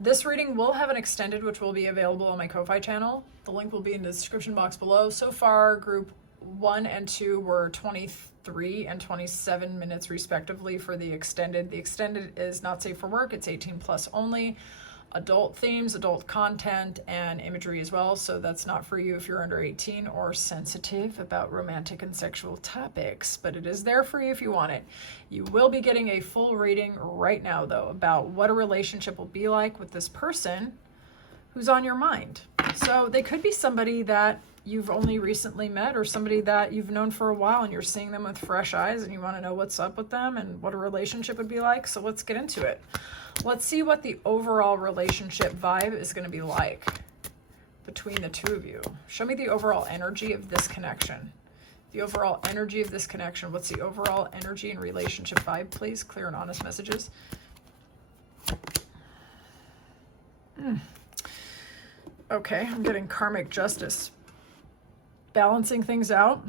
This reading will have an extended, which will be available on my Ko-Fi channel. The link will be in the description box below. So far, group 1 and 2 were 23 and 27 minutes respectively for the extended. The extended is not safe for work. It's 18 plus only. adult themes, adult content, and imagery as well. So that's not for you if you're under 18 or sensitive about romantic and sexual topics, but it is there for you if you want it. You will be getting a full reading right now, though, about what a relationship will be like with this person who's on your mind. So they could be somebody that you've only recently met, or somebody that you've known for a while and you're seeing them with fresh eyes and you want to know what's up with them and what a relationship would be like. So let's get into it. Let's see what the overall relationship vibe is going to be like between the two of you. Show me the overall energy of this connection. The overall energy of this connection. What's the overall energy and relationship vibe, please? Clear and honest messages. Okay, I'm getting karmic justice. Balancing things out.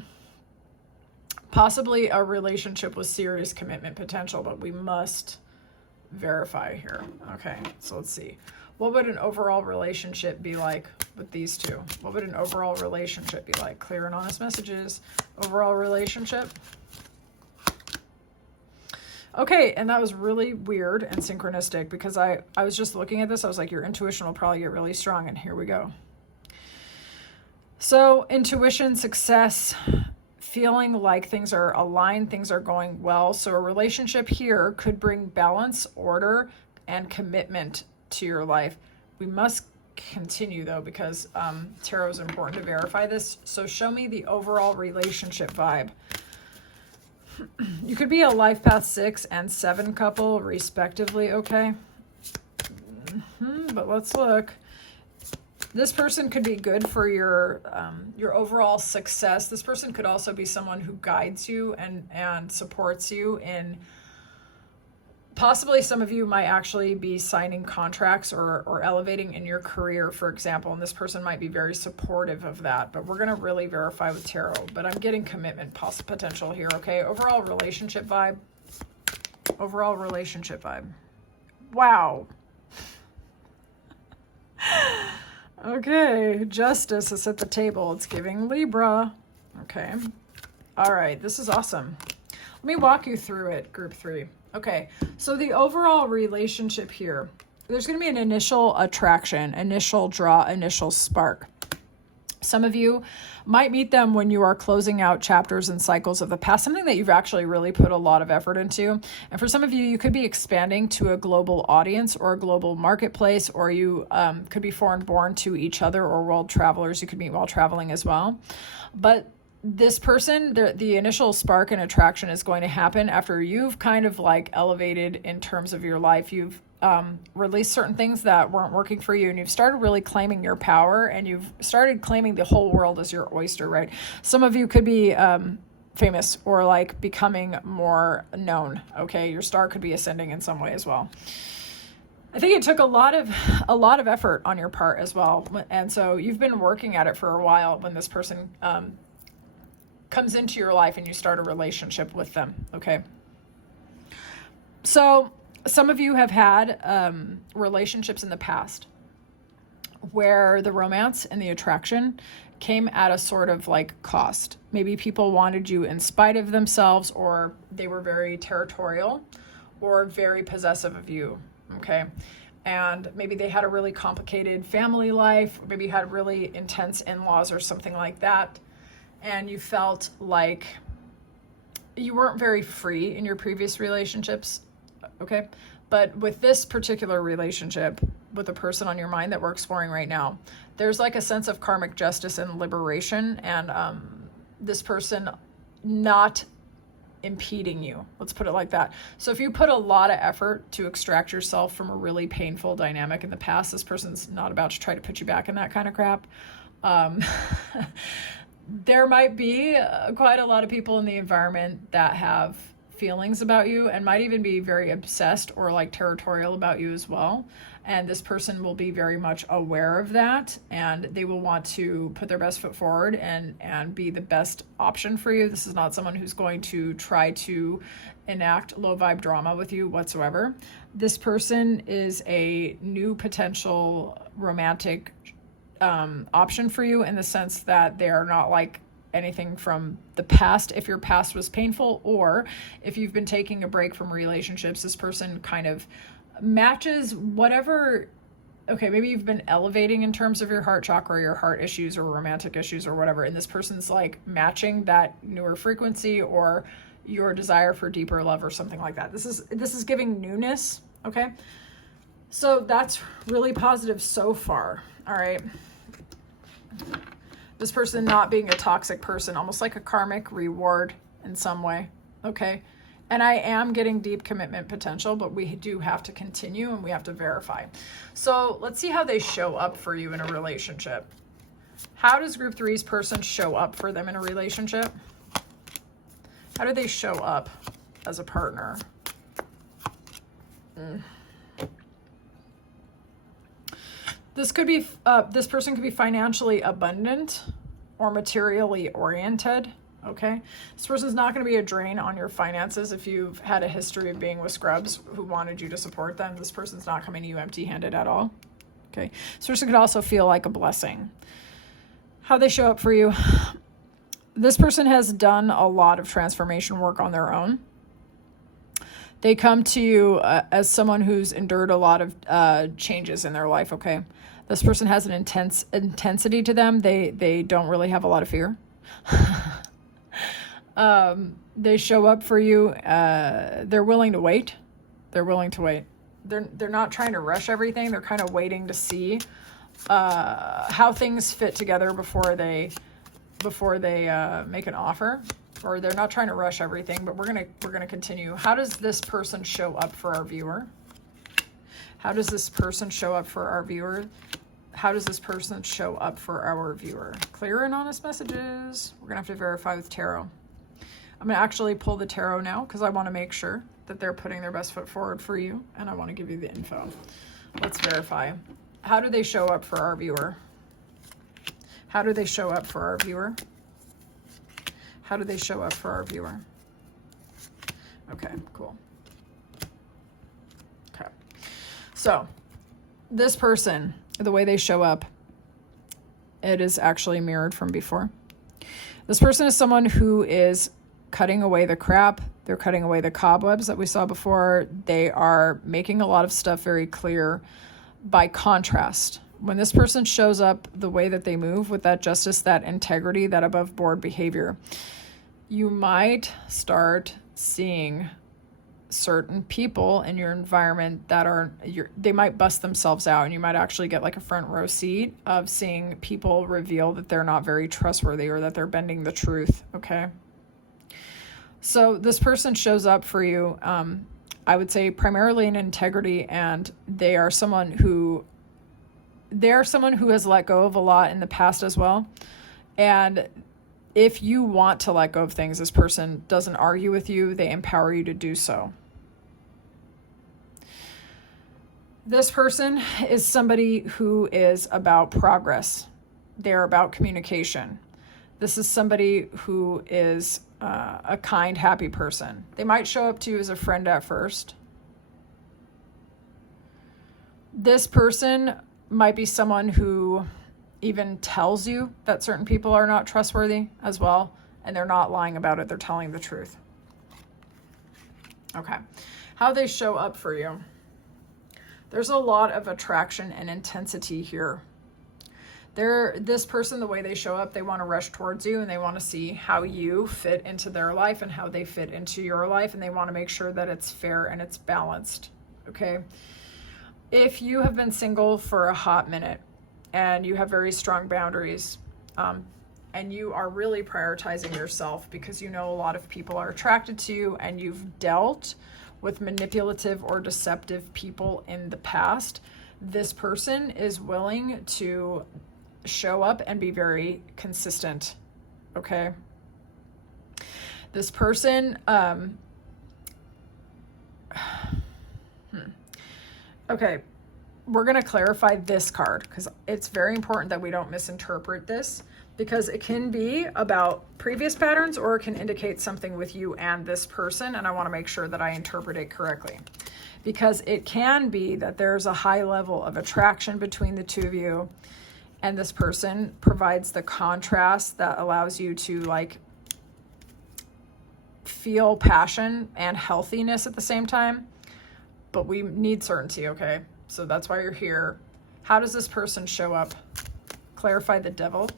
Possibly a relationship with serious commitment potential, but we must verify here. Okay, so let's see. What would an overall relationship be like with these two? What would an overall relationship be like? Clear and honest messages. Overall relationship. Okay, and that was really weird and synchronistic because I was just looking at this. I was like, your intuition will probably get really strong, and here we go. So intuition, success, feeling like things are aligned, things are going well. So a relationship here could bring balance, order, and commitment to your life. We must continue though, because tarot is important to verify this. So show me the overall relationship vibe. You could be a life path 6 and 7 couple respectively, okay? But let's look. This person could be good for your overall success. This person could also be someone who guides you and supports you in, possibly some of you might actually be signing contracts or elevating in your career, for example, and this person might be very supportive of that, but we're going to really verify with tarot. But I'm getting commitment potential here, okay? Overall relationship vibe. Overall relationship vibe. Wow. Okay, justice is at the table. It's giving Libra. Okay. All right, this is awesome. Let me walk you through it, group 3. Okay, so the overall relationship here, there's going to be an initial attraction, initial draw, initial spark. Some of you might meet them when you are closing out chapters and cycles of the past, something that you've actually really put a lot of effort into. And for some of you, you could be expanding to a global audience or a global marketplace, or you could be foreign born to each other, or world travelers you could meet while traveling as well. But this person, the initial spark and attraction is going to happen after you've kind of like elevated in terms of your life. You've released certain things that weren't working for you, and you've started really claiming your power, and you've started claiming the whole world as your oyster, right? Some of you could be famous or like becoming more known, okay? Your star could be ascending in some way as well. I think it took a lot of effort on your part as well, and so you've been working at it for a while when this person comes into your life and you start a relationship with them, okay? So some of you have had relationships in the past where the romance and the attraction came at a sort of like cost. Maybe people wanted you in spite of themselves, or they were very territorial or very possessive of you, okay? And maybe they had a really complicated family life, or maybe had really intense in-laws or something like that. And you felt like you weren't very free in your previous relationships, okay? But with this particular relationship, with the person on your mind that we're exploring right now, there's like a sense of karmic justice and liberation, and this person not impeding you. Let's put it like that. So if you put a lot of effort to extract yourself from a really painful dynamic in the past, this person's not about to try to put you back in that kind of crap. There might be quite a lot of people in the environment that have feelings about you and might even be very obsessed or like territorial about you as well. And this person will be very much aware of that, and they will want to put their best foot forward and be the best option for you. This is not someone who's going to try to enact low vibe drama with you whatsoever. This person is a new potential romantic option for you, in the sense that they are not like anything from the past. If your past was painful, or if you've been taking a break from relationships, this person kind of matches whatever okay, maybe you've been elevating in terms of your heart chakra, your heart issues or romantic issues or whatever, and this person's like matching that newer frequency or your desire for deeper love or something like that. This is giving newness, okay? So that's really positive so far, all right? This person not being a toxic person, almost like a karmic reward in some way, okay? And I am getting deep commitment potential, but we do have to continue and we have to verify. So let's see how they show up for you in a relationship. How does group 3's person show up for them in a relationship? How do they show up as a partner? This could be, this person could be financially abundant or materially oriented. Okay, this person's not going to be a drain on your finances. If you've had a history of being with scrubs who wanted you to support them, this person's not coming to you empty-handed at all. Okay, this person could also feel like a blessing. How they show up for you. This person has done a lot of transformation work on their own. They come to you as someone who's endured a lot of changes in their life, okay? This person has an intensity to them. They don't really have a lot of fear. They show up for you. They're willing to wait. They're willing to wait. They're not trying to rush everything. They're kind of waiting to see how things fit together before they make an offer. Or they're not trying to rush everything, but we're gonna continue. How does this person show up for our viewer? How does this person show up for our viewer? How does this person show up for our viewer? Clear and honest messages. We're gonna have to verify with tarot. I'm gonna actually pull the tarot now because I want to make sure that they're putting their best foot forward for you, and I want to give you the info. Let's verify. How do they show up for our viewer? How do they show up for our viewer? How do they show up for our viewer? Okay, cool. Okay. So, this person, the way they show up, it is actually mirrored from before. This person is someone who is cutting away the crap. They're cutting away the cobwebs that we saw before. They are making a lot of stuff very clear by contrast. When this person shows up the way that they move with that justice, that integrity, that above board behavior, you might start seeing certain people in your environment that they might bust themselves out, and you might actually get like a front row seat of seeing people reveal that they're not very trustworthy or that they're bending the truth, okay? So this person shows up for you, I would say primarily in integrity, and they are someone who has let go of a lot in the past as well. And if you want to let go of things, this person doesn't argue with you. They empower you to do so. This person is somebody who is about progress. They're about communication. This is somebody who is a kind, happy person. They might show up to you as a friend at first. This person might be someone who even tells you that certain people are not trustworthy as well, and they're not lying about it. They're telling the truth. Okay. How they show up for you. There's a lot of attraction and intensity here. This person, the way they show up, they want to rush towards you, and they want to see how you fit into their life and how they fit into your life, and they want to make sure that it's fair and it's balanced. Okay. If you have been single for a hot minute and you have very strong boundaries, and you are really prioritizing yourself because you know a lot of people are attracted to you, and you've dealt with manipulative or deceptive people in the past, this person is willing to show up and be very consistent, okay? This person, okay, we're going to clarify this card because it's very important that we don't misinterpret this, because it can be about previous patterns or it can indicate something with you and this person, and I want to make sure that I interpret it correctly. Because it can be that there's a high level of attraction between the two of you, and this person provides the contrast that allows you to like feel passion and healthiness at the same time, but we need certainty, okay? So that's why you're here. How does this person show up? Clarify the devil.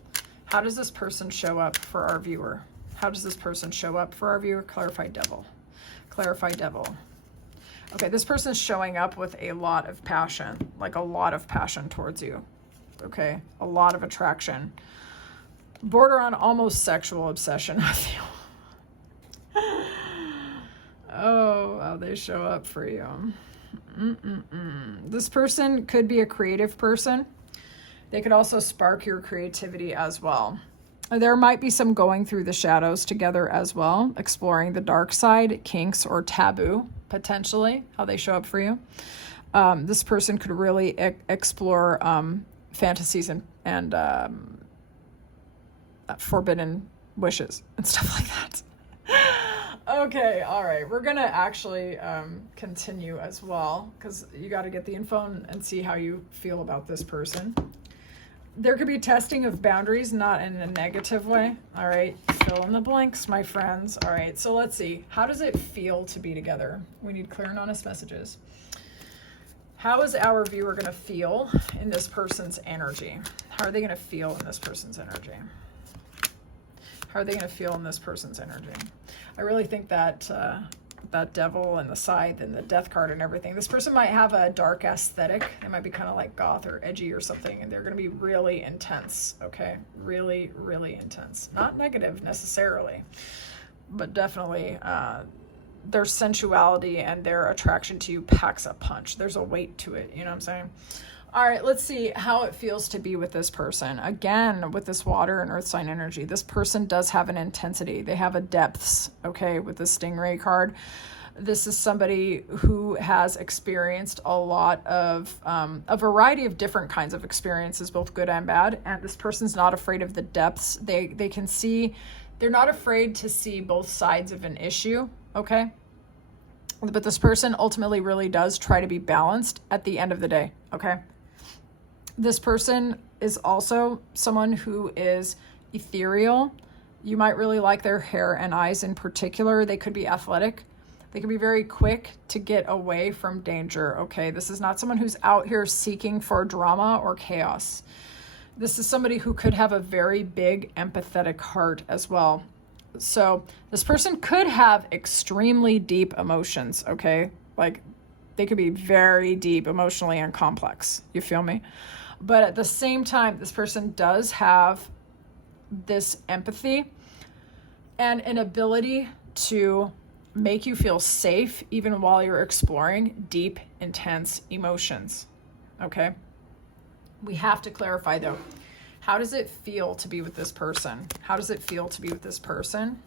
How does this person show up for our viewer? How does this person show up for our viewer? Clarify devil. Clarify devil. Okay, this person's showing up with a lot of passion, like a lot of passion towards you. Okay, a lot of attraction. Border on almost sexual obsession with you. Oh, how they show up for you. This person could be a creative person. They could also spark your creativity as well. There might be some going through the shadows together as well, exploring the dark side, kinks, or taboo, potentially, how they show up for you. This person could really explore fantasies and forbidden wishes and stuff like that. Okay, all right. We're going to actually continue as well, because you got to get the info and see how you feel about this person. There could be testing of boundaries, not in a negative way. All right, fill in the blanks, my friends. All right, so let's see. How does it feel to be together? We need clear and honest messages. How is our viewer going to feel in this person's energy? How are they going to feel in this person's energy? How are they going to feel in this person's energy? I really think that that devil and the scythe and the death card and everything, this person might have a dark aesthetic. They might be kind of like goth or edgy or something, and they're going to be really intense, okay? Really, really intense. Not negative necessarily, but definitely their sensuality and their attraction to you packs a punch. There's a weight to it, you know what I'm saying? All right, let's see how it feels to be with this person. Again, with this water and earth sign energy, this person does have an intensity. They have a depths, okay, with the stingray card. This is somebody who has experienced a lot of, a variety of different kinds of experiences, both good and bad. And this person's not afraid of the depths. They can see, they're not afraid to see both sides of an issue, okay? But this person ultimately really does try to be balanced at the end of the day, okay? This person is also someone who is ethereal. You might really like their hair and eyes in particular. They could be athletic. They can be very quick to get away from danger, okay? This is not someone who's out here seeking for drama or chaos. This is somebody who could have a very big empathetic heart as well. So this person could have extremely deep emotions, okay? Like they could be very deep emotionally and complex. You feel me? But at the same time, this person does have this empathy and an ability to make you feel safe even while you're exploring deep, intense emotions, okay? We have to clarify though. How does it feel to be with this person? How does it feel to be with this person?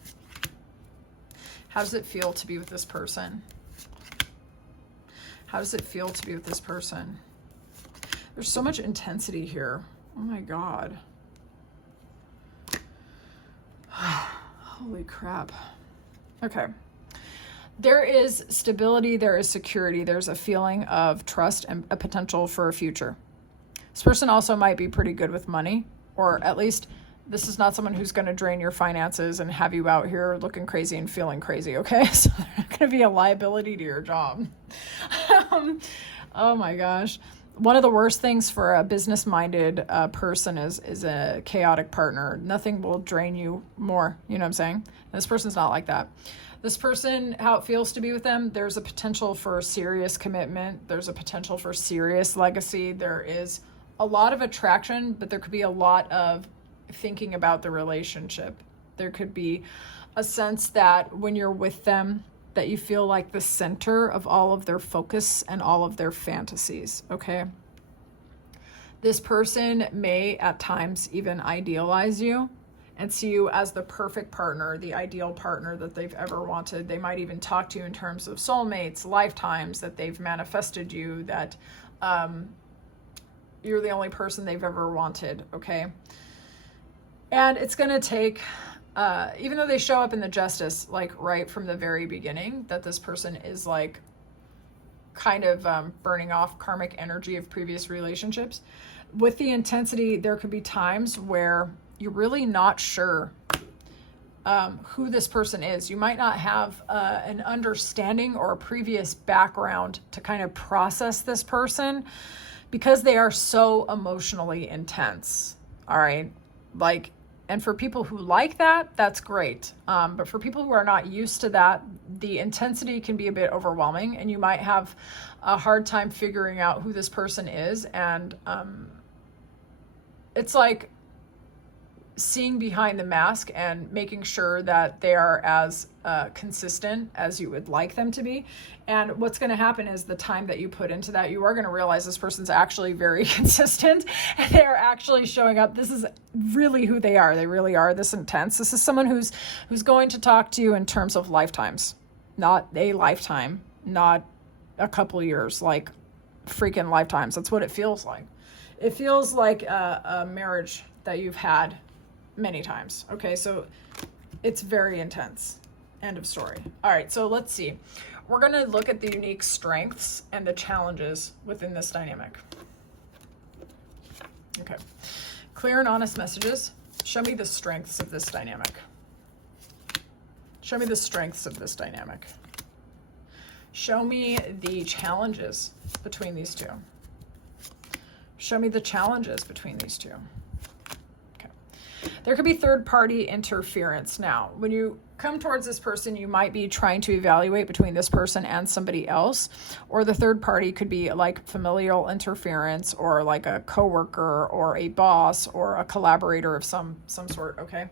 How does it feel to be with this person? How does it feel to be with this person? There's so much intensity here. Oh my God. Holy crap. Okay. There is stability, there is security, there's a feeling of trust and a potential for a future. This person also might be pretty good with money, or at least this is not someone who's going to drain your finances and have you out here looking crazy and feeling crazy, okay? So they're not going to be a liability to your job. Oh my gosh. One of the worst things for a business-minded person is a chaotic partner. Nothing will drain you more, you know what I'm saying? And this person's not like that. This person, how it feels to be with them, there's a potential for serious commitment. There's a potential for serious legacy. There is a lot of attraction, but there could be a lot of thinking about the relationship. There could be a sense that when you're with them, that you feel like the center of all of their focus and all of their fantasies, okay? This person may at times even idealize you and see you as the perfect partner, the ideal partner that they've ever wanted. They might even talk to you in terms of soulmates, lifetimes, that they've manifested you, that you're the only person they've ever wanted, okay? And it's going to take, even though they show up in the justice, like right from the very beginning, that this person is like kind of burning off karmic energy of previous relationships. With the intensity, there could be times where you're really not sure who this person is. You might not have an understanding or a previous background to kind of process this person, because they are so emotionally intense. All right. Like, and for people who like that, that's great. But for people who are not used to that, the intensity can be a bit overwhelming, and you might have a hard time figuring out who this person is. And it's like seeing behind the mask and making sure that they are as consistent as you would like them to be. And what's going to happen is the time that you put into that, you are going to realize this person's actually very consistent, and they're actually showing up. This is really who they are. They really are this intense. This is someone who's going to talk to you in terms of lifetimes, not a lifetime, not a couple years, like freaking lifetimes. That's what it feels like. It feels like a marriage that you've had many times. Okay, so it's very intense. End of story. All right, so let's see. We're going to look at the unique strengths and the challenges within this dynamic. Okay. Clear and honest messages. Show me the strengths of this dynamic. Show me the strengths of this dynamic. Show me the challenges between these two. Show me the challenges between these two. There could be third-party interference. Now, when you come towards this person, you might be trying to evaluate between this person and somebody else, or the third party could be like familial interference, or like a coworker, or a boss, or a collaborator of some sort, okay?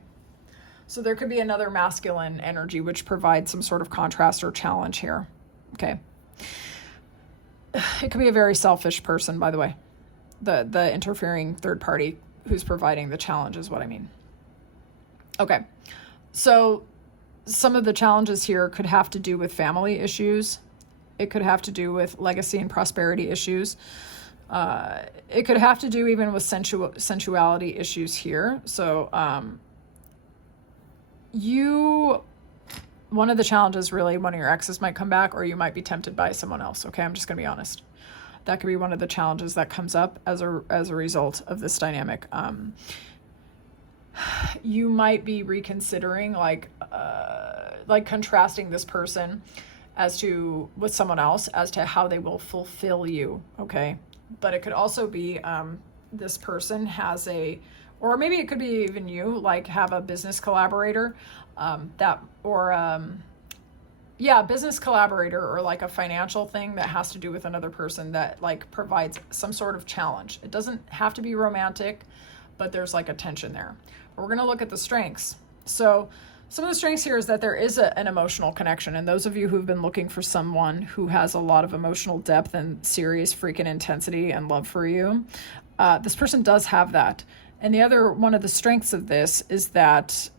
So there could be another masculine energy which provides some sort of contrast or challenge here, okay? It could be a very selfish person, by the way. The interfering third party who's providing the challenge is what I mean. Okay, so some of the challenges here could have to do with family issues. It could have to do with legacy and prosperity issues. It could have to do even with sensuality issues here. So one of the challenges, really, one of your exes might come back, or you might be tempted by someone else. Okay, I'm just going to be honest. That could be one of the challenges that comes up as a result of this dynamic. You might be reconsidering, like contrasting this person with someone else as to how they will fulfill you. Okay, but it could also be this person has or maybe it could be even you, like have a business collaborator business collaborator, or like a financial thing that has to do with another person that like provides some sort of challenge. It doesn't have to be romantic, but there's like a tension there. We're going to look at the strengths. So some of the strengths here is that there is an emotional connection. And those of you who've been looking for someone who has a lot of emotional depth and serious freaking intensity and love for you, this person does have that. And the other one of the strengths of this is that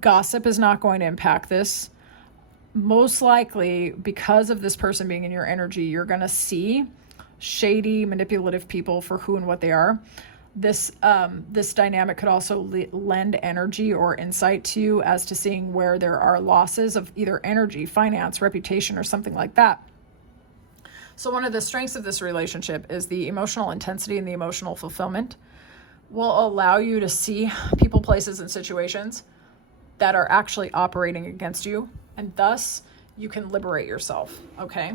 gossip is not going to impact this. Most likely, because of this person being in your energy, you're going to see shady, manipulative people for who and what they are. This dynamic could also lend energy or insight to you as to seeing where there are losses of either energy, finance, reputation, or something like that. So one of the strengths of this relationship is the emotional intensity and the emotional fulfillment will allow you to see people, places, and situations that are actually operating against you, and thus you can liberate yourself, okay?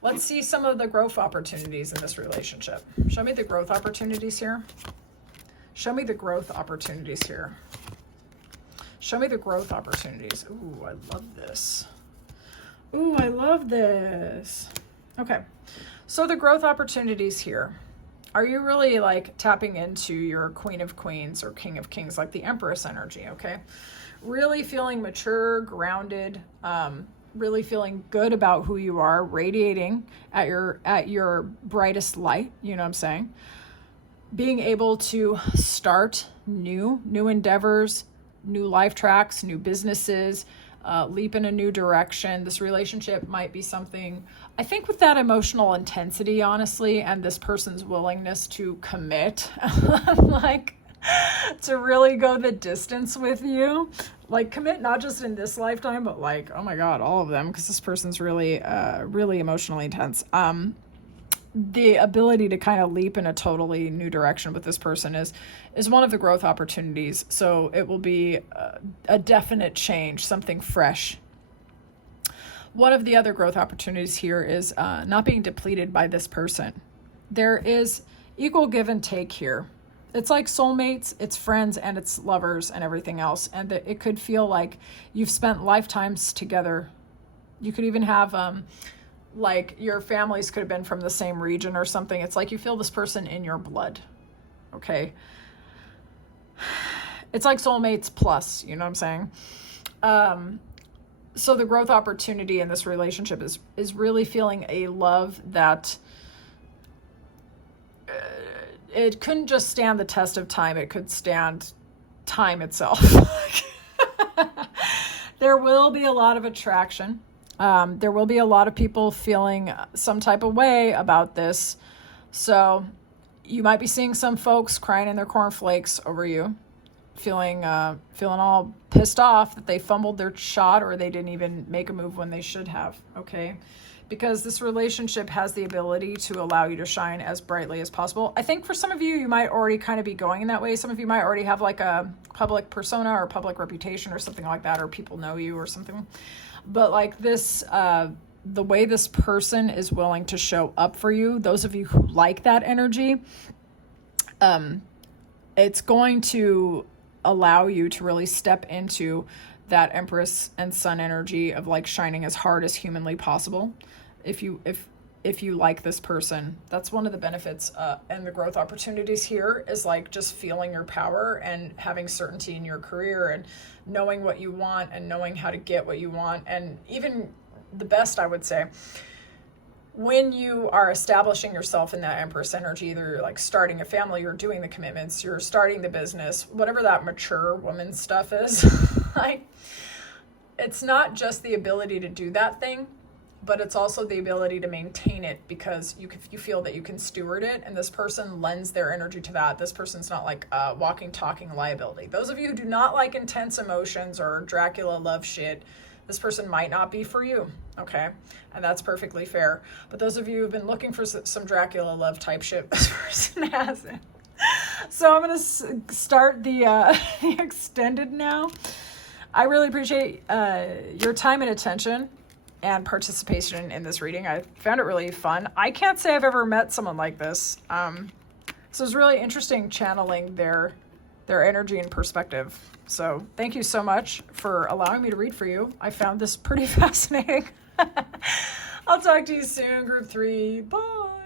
Let's see some of the growth opportunities in this relationship. Show me the growth opportunities here. Show me the growth opportunities here. Show me the growth opportunities. Ooh, I love this. Ooh, I love this. Okay, so the growth opportunities here. Are you really like tapping into your Queen of Queens or King of Kings, like the Empress energy, okay? Really feeling mature, grounded, really feeling good about who you are, radiating at your brightest light, you know what I'm saying? Being able to start new endeavors, new life tracks, new businesses, leap in a new direction. This relationship might be something, I think, with that emotional intensity, honestly, and this person's willingness to commit, like to really go the distance with you, like commit not just in this lifetime, but like, oh my God, all of them, because this person's really emotionally intense. The ability to kind of leap in a totally new direction with this person is one of the growth opportunities. So it will be a definite change, something fresh. One of the other growth opportunities here is not being depleted by this person. There is equal give and take here. It's like soulmates, it's friends, and it's lovers and everything else. And it could feel like you've spent lifetimes together. You could even have, like, your families could have been from the same region or something. It's like you feel this person in your blood, okay? It's like soulmates plus, you know what I'm saying? So the growth opportunity in this relationship is really feeling a love that it couldn't just stand the test of time. It could stand time itself. There will be a lot of attraction. There will be a lot of people feeling some type of way about this. So you might be seeing some folks crying in their cornflakes over you, feeling all pissed off that they fumbled their shot or they didn't even make a move when they should have, okay? Because this relationship has the ability to allow you to shine as brightly as possible. I think for some of you, you might already kind of be going in that way. Some of you might already have like a public persona or public reputation or something like that, or people know you or something. But like this, the way this person is willing to show up for you, those of you who like that energy, it's going to allow you to really step into that Empress and Sun energy of like shining as hard as humanly possible. If you like this person, that's one of the benefits and the growth opportunities here is like just feeling your power and having certainty in your career and knowing what you want and knowing how to get what you want. And even the best, I would say, when you are establishing yourself in that Empress energy, either like starting a family, you're doing the commitments, you're starting the business, whatever that mature woman stuff is, like, it's not just the ability to do that thing, but it's also the ability to maintain it because you feel that you can steward it, and this person lends their energy to that. This person's not like a walking, talking liability. Those of you who do not like intense emotions or Dracula love shit, this person might not be for you, okay? And that's perfectly fair. But those of you who've been looking for some Dracula love type shit, this person hasn't. So I'm going to start the extended now. I really appreciate your time and attention and participation in this reading. I found it really fun. I can't say I've ever met someone like this. So it's really interesting channeling their energy and perspective. So thank you so much for allowing me to read for you. I found this pretty fascinating. I'll talk to you soon, Group 3. Bye.